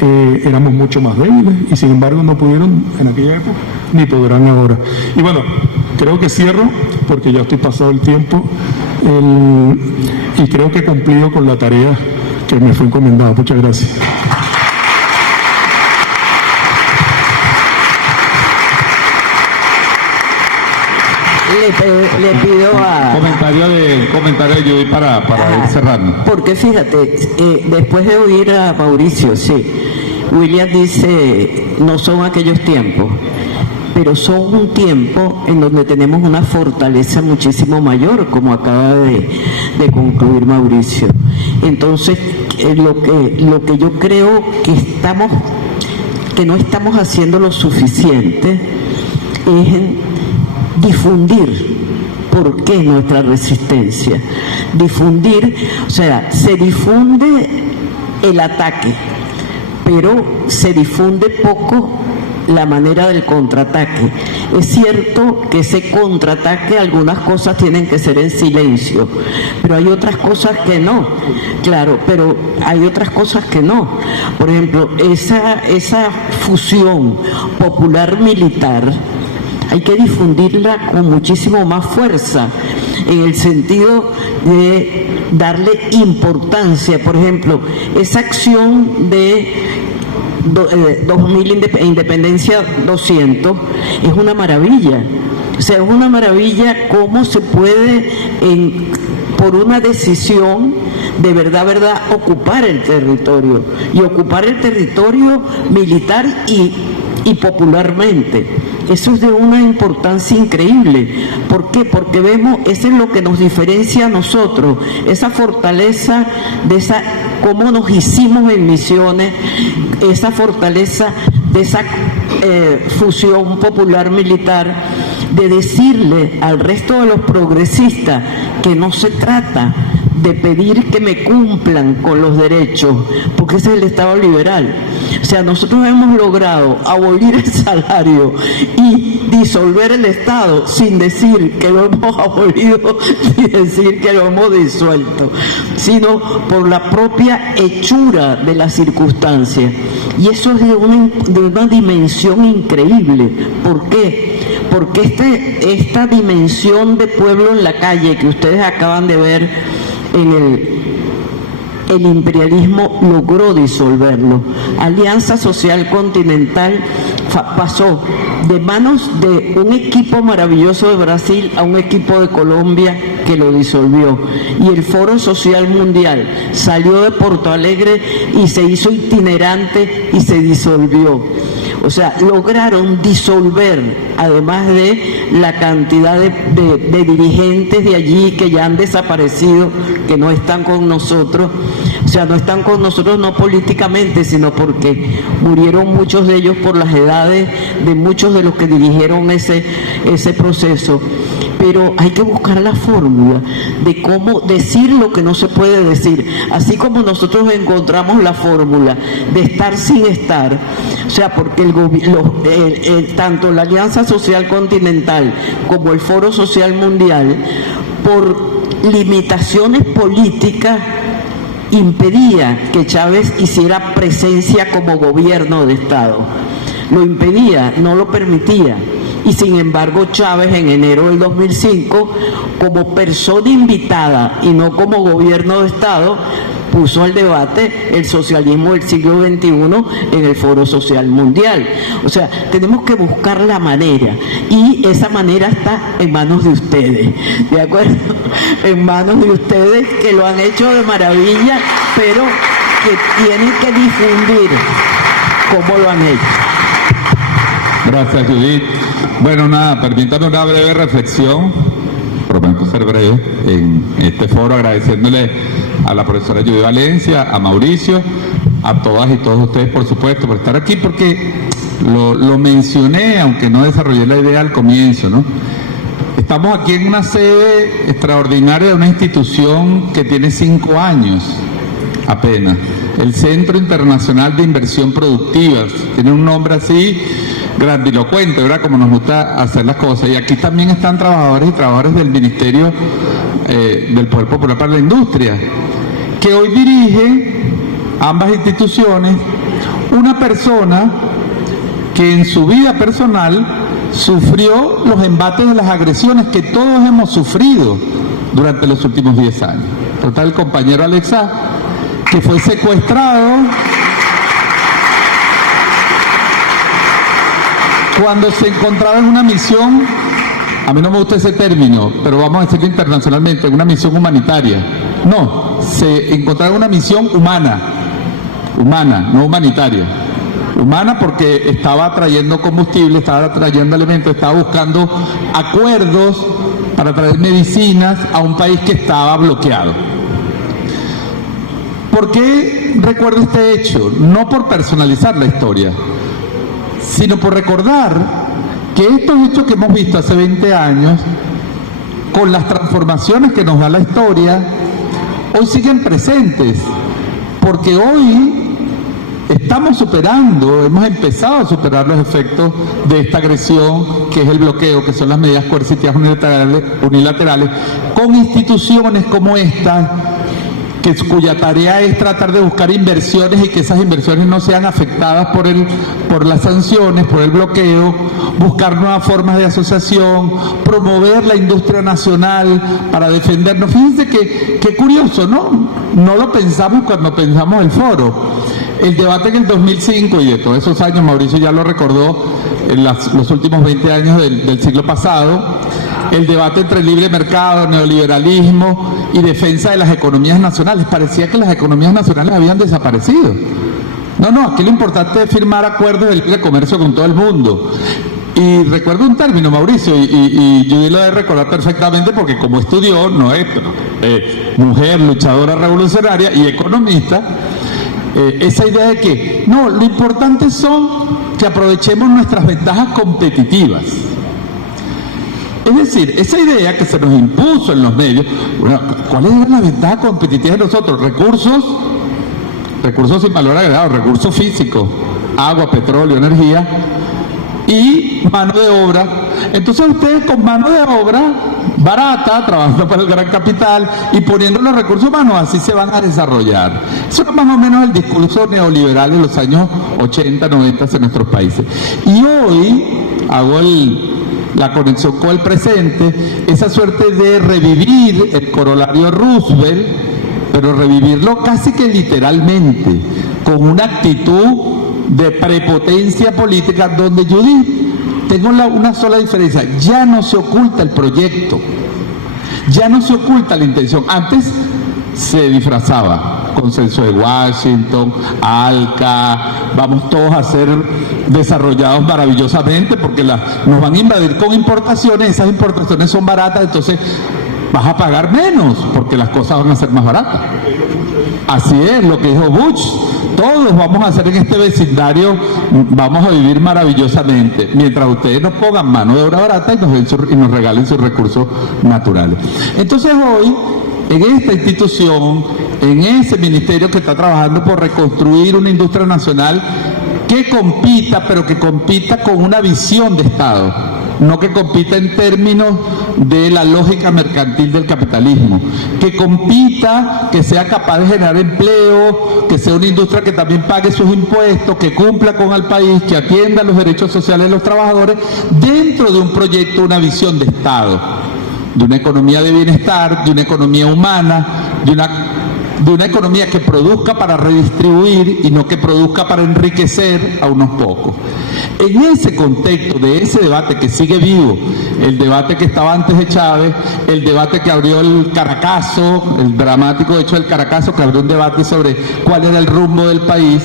éramos mucho más débiles, y sin embargo no pudieron en aquella época, ni podrán ahora. Y bueno, creo que cierro, porque ya estoy pasado el tiempo, y creo que he cumplido con la tarea que me fue encomendada. Muchas gracias. Le pido a... Comentario de Judy para ir cerrando. Porque fíjate, después de oír a Mauricio, sí, William dice, no son aquellos tiempos, pero son un tiempo en donde tenemos una fortaleza muchísimo mayor, como acaba de concluir Mauricio. Entonces, lo que yo creo que no estamos haciendo lo suficiente es difundir por qué nuestra resistencia. Difundir, o sea, se difunde el ataque, pero se difunde poco la manera del contraataque. Es cierto que ese contraataque, algunas cosas tienen que ser en silencio, pero hay otras cosas que no. Claro, pero hay otras cosas que no. Por ejemplo, esa fusión popular-militar hay que difundirla con muchísimo más fuerza, en el sentido de darle importancia. Por ejemplo, esa acción de 2000 Independencia 200 es una maravilla. O sea, es una maravilla cómo se puede, por una decisión de verdad, ocupar el territorio, y ocupar el territorio militar y popularmente. Eso es de una importancia increíble. ¿Por qué? Porque vemos, eso es lo que nos diferencia a nosotros, esa fortaleza de cómo nos hicimos en Misiones, esa fortaleza de esa fusión popular-militar, de decirle al resto de los progresistas que no se trata de pedir que me cumplan con los derechos, porque ese es el Estado liberal. O sea, nosotros hemos logrado abolir el salario y disolver el Estado sin decir que lo hemos abolido ni decir que lo hemos disuelto, sino por la propia hechura de las circunstancias. Y eso es de una dimensión increíble. ¿Por qué? Porque esta dimensión de pueblo en la calle que ustedes acaban de ver el imperialismo logró disolverlo. Alianza Social Continental pasó de manos de un equipo maravilloso de Brasil a un equipo de Colombia que lo disolvió. Y el Foro Social Mundial salió de Porto Alegre y se hizo itinerante y se disolvió. O sea, lograron disolver, además de la cantidad de dirigentes de allí que ya han desaparecido, que no están con nosotros. O sea, no están con nosotros no políticamente, sino porque murieron muchos de ellos por las edades de muchos de los que dirigieron ese proceso. Pero hay que buscar la fórmula de cómo decir lo que no se puede decir. Así como nosotros encontramos la fórmula de estar sin estar, o sea, porque tanto la Alianza Social Continental como el Foro Social Mundial, por limitaciones políticas, impedía que Chávez hiciera presencia como gobierno de Estado. Lo impedía, no lo permitía. Y sin embargo Chávez en enero del 2005, como persona invitada y no como gobierno de Estado, puso al debate el socialismo del siglo XXI en el Foro Social Mundial. O sea, tenemos que buscar la manera, y esa manera está en manos de ustedes, ¿de acuerdo? En manos de ustedes, que lo han hecho de maravilla, pero que tienen que difundir cómo lo han hecho. Gracias, Judith. Bueno, nada, permítanme una breve reflexión, prometo ser breve, en este foro, agradeciéndole a la profesora Judith Valencia, a Mauricio, a todas y todos ustedes, por supuesto, por estar aquí, porque lo mencioné, aunque no desarrollé la idea al comienzo, ¿no? Estamos aquí en una sede extraordinaria de una institución que tiene 5 años apenas, el Centro Internacional de Inversión Productiva. Tiene un nombre así grandilocuente, ¿verdad? Como nos gusta hacer las cosas. Y aquí también están trabajadores y trabajadoras del Ministerio del Poder Popular para la Industria, que hoy dirige ambas instituciones una persona que en su vida personal sufrió los embates de las agresiones que todos hemos sufrido durante los últimos 10 años. Total, el compañero Alexa, que fue secuestrado cuando se encontraba en una misión, a mí no me gusta ese término, pero vamos a decirlo internacionalmente, en una misión humanitaria. No, se encontraba en una misión humana, no humanitaria. Humana porque estaba trayendo combustible, estaba trayendo alimentos, estaba buscando acuerdos para traer medicinas a un país que estaba bloqueado. ¿Por qué recuerdo este hecho? No por personalizar la historia, sino por recordar que estos hechos que hemos visto hace 20 años, con las transformaciones que nos da la historia, hoy siguen presentes, porque hoy estamos hemos empezado a superar los efectos de esta agresión, que es el bloqueo, que son las medidas coercitivas unilaterales, con instituciones como esta, cuya tarea es tratar de buscar inversiones y que esas inversiones no sean afectadas por las sanciones, por el bloqueo, buscar nuevas formas de asociación, promover la industria nacional para defendernos. Fíjense que curioso, ¿no? No lo pensamos cuando pensamos el foro. El debate en el 2005 y de todos esos años, Mauricio ya lo recordó, en los últimos 20 años del siglo pasado, el debate entre libre mercado, neoliberalismo y defensa de las economías nacionales. Parecía que las economías nacionales habían desaparecido. No, aquí lo importante es firmar acuerdos de libre comercio con todo el mundo. Y recuerdo un término, Mauricio, y Judy lo debe recordar perfectamente porque como estudió, no es mujer, luchadora revolucionaria y economista, esa idea de que, no, lo importante son que aprovechemos nuestras ventajas competitivas. Es decir, esa idea que se nos impuso en los medios, bueno, ¿cuáles eran las ventajas competitivas de nosotros? Recursos sin valor agregado, recursos físicos, agua, petróleo, energía y mano de obra. Entonces ustedes con mano de obra barata, trabajando para el gran capital y poniendo los recursos humanos, así se van a desarrollar. Eso es más o menos el discurso neoliberal de los años 80, 90 en nuestros países. Y hoy hago la conexión con el presente, esa suerte de revivir el corolario Roosevelt, pero revivirlo casi que literalmente, con una actitud de prepotencia política, donde Judith, tengo una sola diferencia: ya no se oculta el proyecto, ya no se oculta la intención. Antes se disfrazaba, consenso de Washington, ALCA, vamos todos a ser desarrollados maravillosamente porque nos van a invadir con importaciones, esas importaciones son baratas, entonces vas a pagar menos porque las cosas van a ser más baratas. Así es lo que dijo Bush: todos vamos a hacer en este vecindario, vamos a vivir maravillosamente, mientras ustedes nos pongan mano de obra barata y nos regalen sus recursos naturales. Entonces hoy, en esta institución, en ese ministerio que está trabajando por reconstruir una industria nacional que compita, pero que compita con una visión de Estado, no que compita en términos de la lógica mercantil del capitalismo, que compita, que sea capaz de generar empleo, que sea una industria que también pague sus impuestos, que cumpla con el país, que atienda los derechos sociales de los trabajadores, dentro de un proyecto, una visión de Estado, de una economía de bienestar, de una economía humana, de una economía que produzca para redistribuir y no que produzca para enriquecer a unos pocos. En ese contexto de ese debate que sigue vivo, el debate que estaba antes de Chávez, el debate que abrió el Caracazo, el dramático hecho del Caracazo, que abrió un debate sobre cuál era el rumbo del país,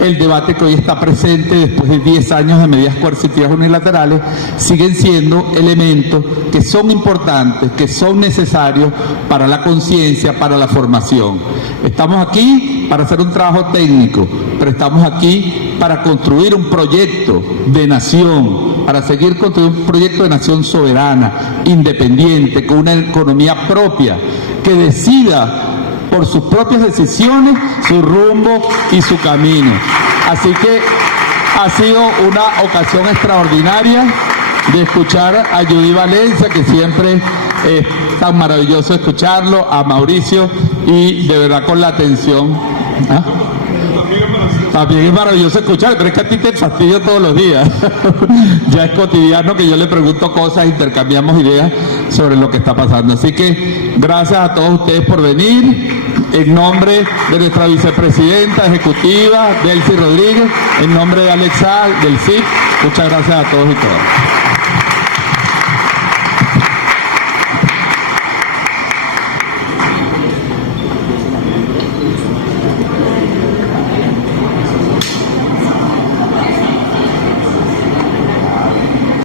el debate que hoy está presente después de 10 años de medidas coercitivas unilaterales, siguen siendo elementos que son importantes, que son necesarios para la conciencia, para la formación. Estamos aquí para hacer un trabajo técnico, pero estamos aquí para construir un proyecto de nación, para seguir construyendo un proyecto de nación soberana, independiente, con una economía propia, que decida por sus propias decisiones, su rumbo y su camino. Así que ha sido una ocasión extraordinaria de escuchar a Judith Valencia, que siempre es tan maravilloso escucharlo, a Mauricio, y de verdad con la atención. ¿Ah? También es maravilloso escuchar, pero es que a ti te fastidio todos los días. Ya es cotidiano que yo le pregunto cosas, intercambiamos ideas sobre lo que está pasando. Así que gracias a todos ustedes por venir. En nombre de nuestra vicepresidenta ejecutiva, Delcy Rodríguez, en nombre de Alexa del CIC, muchas gracias a todos y todas.